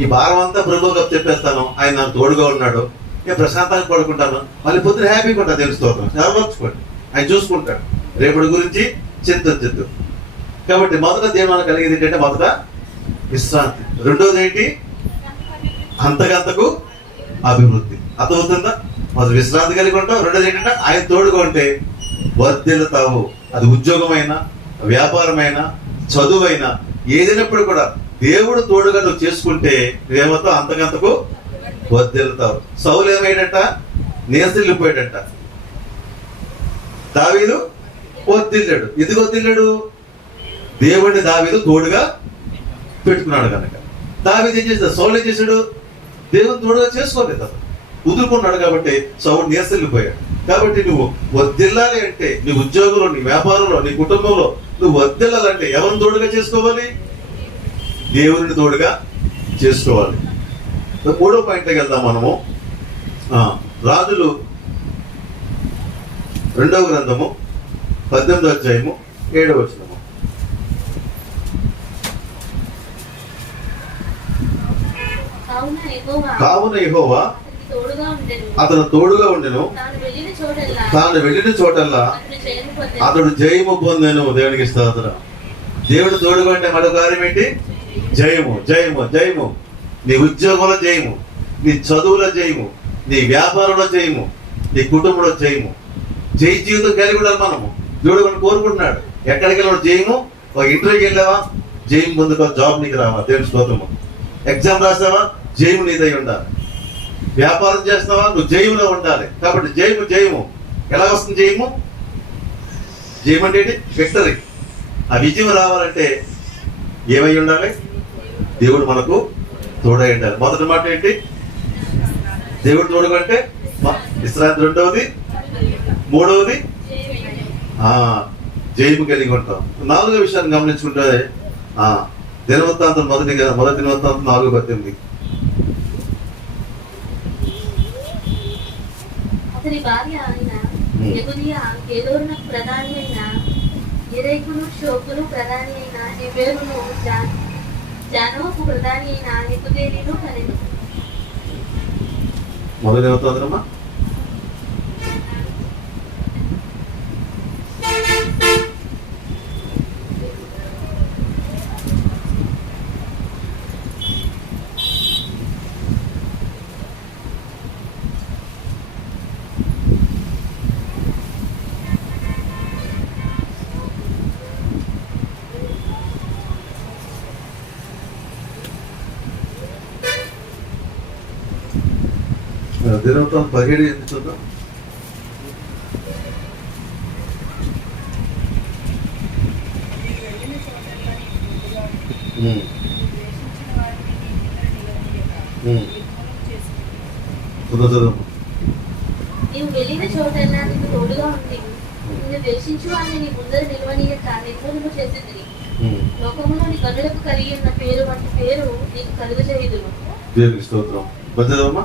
ఈ భారం అంతా ప్రభువుగా చెప్పేస్తాను, ఆయన నాకు తోడుగా ఉన్నాడు, నేను ప్రశాంతంగా పడుకుంటాను, మళ్ళీ పొద్దున హ్యాపీగా ఉంటాను. తెలుసుకోవద్దు, నెరవేర్చుకోండి, ఆయన చూసుకుంటాడు. రేపటి గురించి చింతొద్దు. కాబట్టి మొదట దేవుని కలిగేది ఏంటంటే మొదట విశ్రాంతి. రెండోది ఏంటి? అంతకంతకు అభివృద్ధి. అర్థమవుతుందా? మొదటి విశ్రాంతి కలిగి ఉంటావు. రెండోది ఏంటంటే ఆయన తోడుగా ఉంటే వర్ధిల్లుతావు. అది ఉద్యోగమైనా, వ్యాపారమైనా, చదువైనా, ఏదైనప్పుడు కూడా దేవుడు తోడుగా నువ్వు చేసుకుంటే నువ్వేమవుతావు? అంతకంతకు వర్ధిల్లుతావు. సౌలు ఏమైనట్ట? నీరసిల్లిపోయాడట. దావీదు వర్ధిల్లాడు. ఎందుకు వర్ధిల్లాడు? దేవుడిని దావీదు తోడుగా పెట్టుకున్నాడు కనుక. దావీదు ఏం చేశాడు? సౌలు ఏం చేశాడు? దేవుని తోడుగా చేసుకోలేదు, అసలు కుదురుకున్నాడు. కాబట్టి సౌలు నీరసిల్లిపోయాడు. కాబట్టి నువ్వు వర్ధిల్లాలి అంటే నీ ఉద్యోగంలో, నీ వ్యాపారంలో, నీ కుటుంబంలో నువ్వు వర్ధిల్లాలంటే ఎవరిని తోడుగా చేసుకోవాలి? దేవుని తోడుగా చేసుకోవాలి. 3వ పాయింట్కి వెళ్దాం మనము. రాజులు 2వ గ్రంథము 18వ అధ్యాయము 7వ వచనము. కావున యెహోవా అతను తోడుగా ఉండెను, తాను వెళ్ళిన చోటల్లా అతడు జయము పొందెను. దేవునికి స్తోత్రం. దేవుడు తోడుగా అంటే మరో కార్యం ఏంటి? జయము జయము జయము. నీ ఉద్యోగంలో జయము, నీ చదువులో జయము, నీ వ్యాపారంలో జయము, నీ కుటుంబంలో జయము. జై జీవితం కలిగి ఉండాలి మనము. దేవుడు మనం కోరుకుంటున్నాడు. ఎక్కడికి వెళ్ళాడు జయము? ఒక ఇంటర్వ్యూకి వెళ్ళావా, జయం పొందుకో, జాబ్ నీకు రావా, దేవుని స్తోత్రము. ఎగ్జామ్ రాసావా, జయము నీదై ఉండాలి. వ్యాపారం చేస్తున్నావా, నువ్వు జయములో ఉండాలి. కాబట్టి జయము జయము. ఎలా వస్తుంది జయము? జయం అంటే ఏంటి? విక్టరీ. ఆ విజయం రావాలంటే ఏమై ఉండాలి? దేవుడు మనకు తోడై ఉండాలి. మొదటి మాట ఏంటి? దేవుడు తోడుగా అంటే విశ్రాంతి. రెండవది, మూడవది జయము కలిగి ఉంటాం. నాలుగో విషయాన్ని గమనించుకుంటే దినవృత్తాంతం మొదటి దినవృత్తాంతం 4:18. అతని భార్య అయిన యెహూదియా గెదోరునకు ప్రధాని అయిన ఎరేకును షోకును ప్రధాని అయిన హెబెరును జానోకు ప్రధాని అయిన నిపుదేలిను కనెను. మొదటి దినవృత్తాంతమా? దినవృత్తాంతం 17 ఎందుకు చూద్దాం. నీవు వెళ్ళిన చోటల్లా నీకు తోడుగా ఉంది. నిన్ను ద్వేషించు వారిని నీ ముందర నిలవనీయక నిర్మూలము చేసింది. లోకములోని కన్నులకు కలిగి ఉన్న పేరు వంటి పేరు నీకు కలుగజేయుదును. దేవునికి స్తోత్రం. బద్దదమ్మా.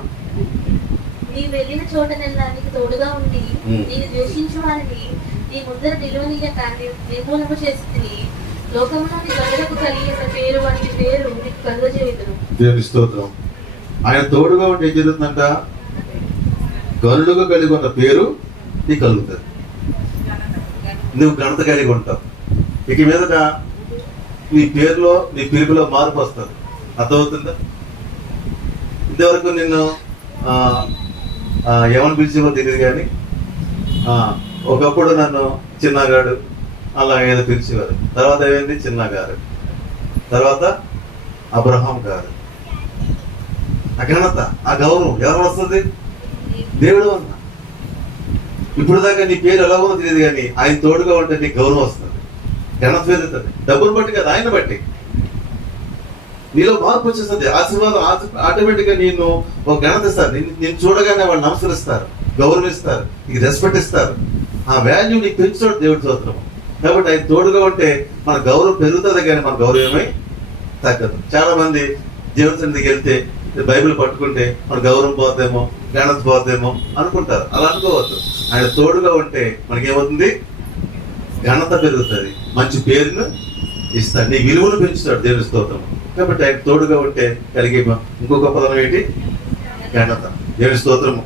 నీవు వెళ్ళిన చోటనెల్లా నీకు తోడుగా ఉండి నేను ద్వేషించు వారిని నీ ముందర నిలవనీయక నిర్మూలము చేసింది. లోకములోని కన్నులకు కలిగి ఉన్న పేరు వంటి పేరు నీకు కలుగజేయుదును. దేవునికి స్తోత్రం. ఆయన తోడుగా ఉంటే ఏం జరుగుతుందంట? గనులుగా కలిగి ఉన్న పేరు నీకు కలుగుతుంది. నువ్వు ఘనత కలిగి ఉంటావు. ఇక మీదట నీ పేరులో, నీ పిలుపులో మార్పు వస్తుంది. అర్థమవుతుందా? ఇంతవరకు నిన్ను ఏమని పిలిచేవో తెలియదు, కానీ ఒకప్పుడు నన్ను చిన్నగాడు అలా ఏదో పిలిచేవారు. తర్వాత ఏమైంది? చిన్నగారు. తర్వాత అబ్రహాం గారు. ఆ ఘనత, ఆ గౌరవం ఎవరు వస్తుంది? దేవుడు అన్న. ఇప్పుడు దాకా నీ పేరు ఎలా ఉందో తెలియదు, కానీ ఆయన తోడుగా ఉంటే నీకు గౌరవం వస్తుంది, ఘనత పెరుగుతుంది. డబ్బులు బట్టి కదా, ఆయన బట్టి నీలో మార్పు వచ్చేస్తుంది. ఆశీర్వాదం ఆటోమేటిక్గా నేను ఒక ఘనత ఇస్తారు. నేను చూడగానే వాళ్ళు నమస్కరిస్తారు, గౌరవిస్తారు, నీకు రెస్పెక్ట్ ఇస్తారు. ఆ వాల్యూ నీకు పెంచుతాడు దేవుడి స్తోత్రం. కాబట్టి ఆయన తోడుగా ఉంటే మన గౌరవం పెరుగుతుంది, కానీ మన గౌరవమై తగ్గదు. చాలా మంది దేవుడి సన్నిధికి వెళ్తే బైబిల్ పట్టుకుంటే మన గౌరవం పోతేమో, ఘనత పోతేమో అనుకుంటారు. అలా అనుకోవద్దు. ఆయన తోడుగా ఉంటే మనకేమవుతుంది? ఘనత పెరుగుతుంది, మంచి పేరును ఇస్తాడు, నీ విలువను పెంచుతాడు దేవుని స్తోత్రం. కాబట్టి ఆయన తోడుగా ఉంటే కలిగే ఇంకొక పదం ఏంటి? ఘనత. దేవుని స్తోత్రము.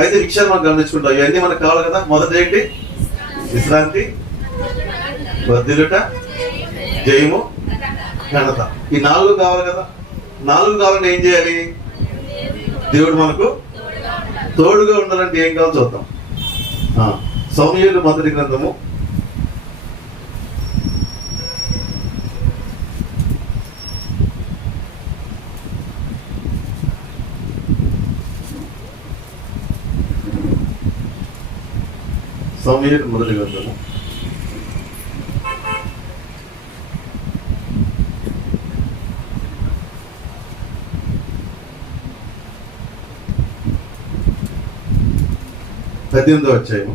అయితే విషయాలు మనం గమనించుకుంటాం. ఇవన్నీ మనకు కావాలి కదా. మొదటి ఏంటి? విశ్రాంతి, వర్ధిల్లుట, జయము, ఘనత. ఈ 4 కావాలి కదా. 4 కావాలంటే ఏం చేయాలి? దేవుడు మనకు తోడుగా ఉండాలంటే ఏం కావాలో చూద్దాం. సమూయేలు మొదటి గ్రంథము 18వ అధ్యాయము.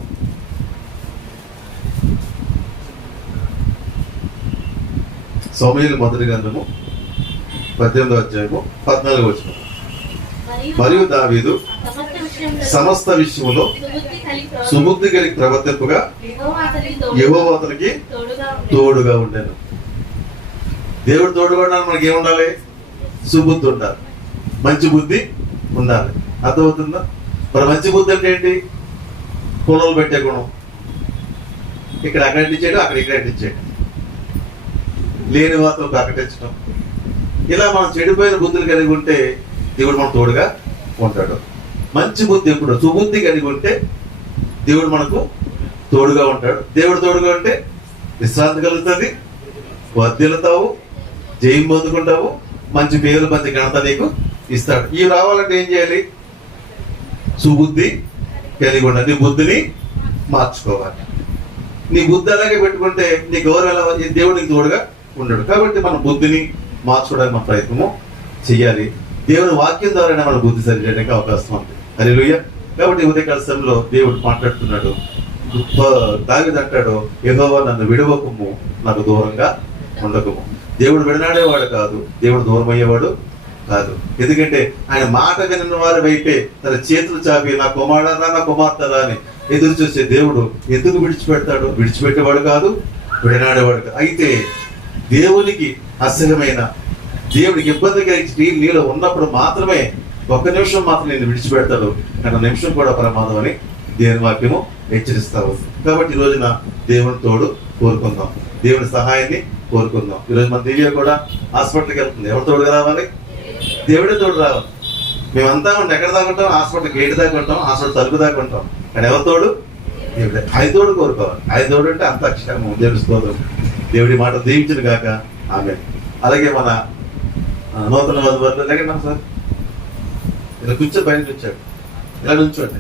సమూయేలు మొదటి గ్రంథము 18వ అధ్యాయము 14వ వచనం. మరియు దావీదు సమస్త విషయంలో సుబుద్ధి కలిగి ప్రవర్తింపగా యెహోవా అతనికి తోడుగా ఉండెను. దేవుడు తోడుగా ఉండాలి. మనకి ఏముండాలి? సుబుద్ధి ఉండాలి, మంచి బుద్ధి ఉండాలి. అర్థమవుతుందా? మరి మంచి బుద్ధి అంటే ఏంటి? పొలాలు పెట్టే గుణం. ఇక్కడ అక్కడ అంటించేయడం, అక్కడ ఇక్కడ అంటించేయడం, లేని వార్తలు ప్రకటించడం, ఇలా మనం చెడిపోయిన బుద్ధులు కలిగి ఉంటే దేవుడు మనకు తోడుగా ఉంటాడు. మంచి బుద్ధి ఎప్పుడు సుబుద్ధి కలిగి ఉంటే దేవుడు మనకు తోడుగా ఉంటాడు. దేవుడు తోడుగా ఉంటే విశ్రాంతి కలుగుతుంది, వర్ధిల్లుతావు, జయం పొందుకుంటావు, మంచి పేరు మంచి ఘనత నీకు ఇస్తాడు. ఇవి రావాలంటే ఏం చేయాలి? సుబుద్ధి కలిగి ఉండాలి. నీ బుద్ధిని మార్చుకోవాలి. నీ బుద్ధి అలాగే పెట్టుకుంటే నీ గౌరవం ఎలా దేవుడు నీకు తోడుగా ఉండడు. కాబట్టి మన బుద్ధిని మార్చుకోవడానికి మన ప్రయత్నము చెయ్యాలి. దేవుని వాక్యం ద్వారానే మన బుద్ధి సరి చేయడానికి అవకాశం ఉంది. హల్లెలూయా. కాబట్టి ఉదయకాల సమయంలో దేవుడు మాట్లాడుతున్నాడు. దావీదు అంటాడు, యెహోవా నన్ను విడవకము, నాకు దూరంగా ఉండకము. దేవుడు విడనాడేవాడు కాదు, దేవుడు దూరం అయ్యేవాడు కాదు. ఎందుకంటే ఆయన మాట విన్న వారి వైపే తన చేతులు చాపి నా కుమారుడా నా కుమార్తెరా అని ఎదురు చూసే దేవుడు ఎందుకు విడిచిపెడతాడు? విడిచిపెట్టేవాడు కాదు, విడనాడేవాడు కాదు. అయితే దేవునికి అసహ్యమైన, దేవుడికి ఇబ్బంది కలిగి నీలో ఉన్నప్పుడు మాత్రమే, ఒక్క నిమిషం మాత్రం నేను విడిచిపెడతాడు, కానీ నిమిషం కూడా ప్రమాదం అని దేవుని వాక్యము హెచ్చరిస్తావు. కాబట్టి ఈ రోజున దేవుని తోడు కోరుకుందాం, దేవుని సహాయాన్ని కోరుకుందాం. ఈరోజు మన దివ్య కూడా హాస్పిటల్కి వెళ్తుంది. ఎవరు తోడుగా రావాలి? దేవుడే తోడు రావాలి. మేమంతా ఉంటే ఎక్కడ దాకా ఉంటాం? హాస్పిటల్ గేట్ దాకా ఉంటాం, హాస్పిటల్ తలుపు దాకా ఉంటాం. కానీ ఎవరు తోడు? దేవుడే. ఆయన తోడు కోరుకోవాలి. ఆయన తోడు అంటే అంత అక్షరము. దేవుడి స్తోత్రం. దేవుడి మాట దీవించును గాక. ఆమె. అలాగే మన నూతన వధువులు లేకండి సార్ ఇలా కూర్చో, బయట వచ్చాడు, ఇలా నుంచోండి.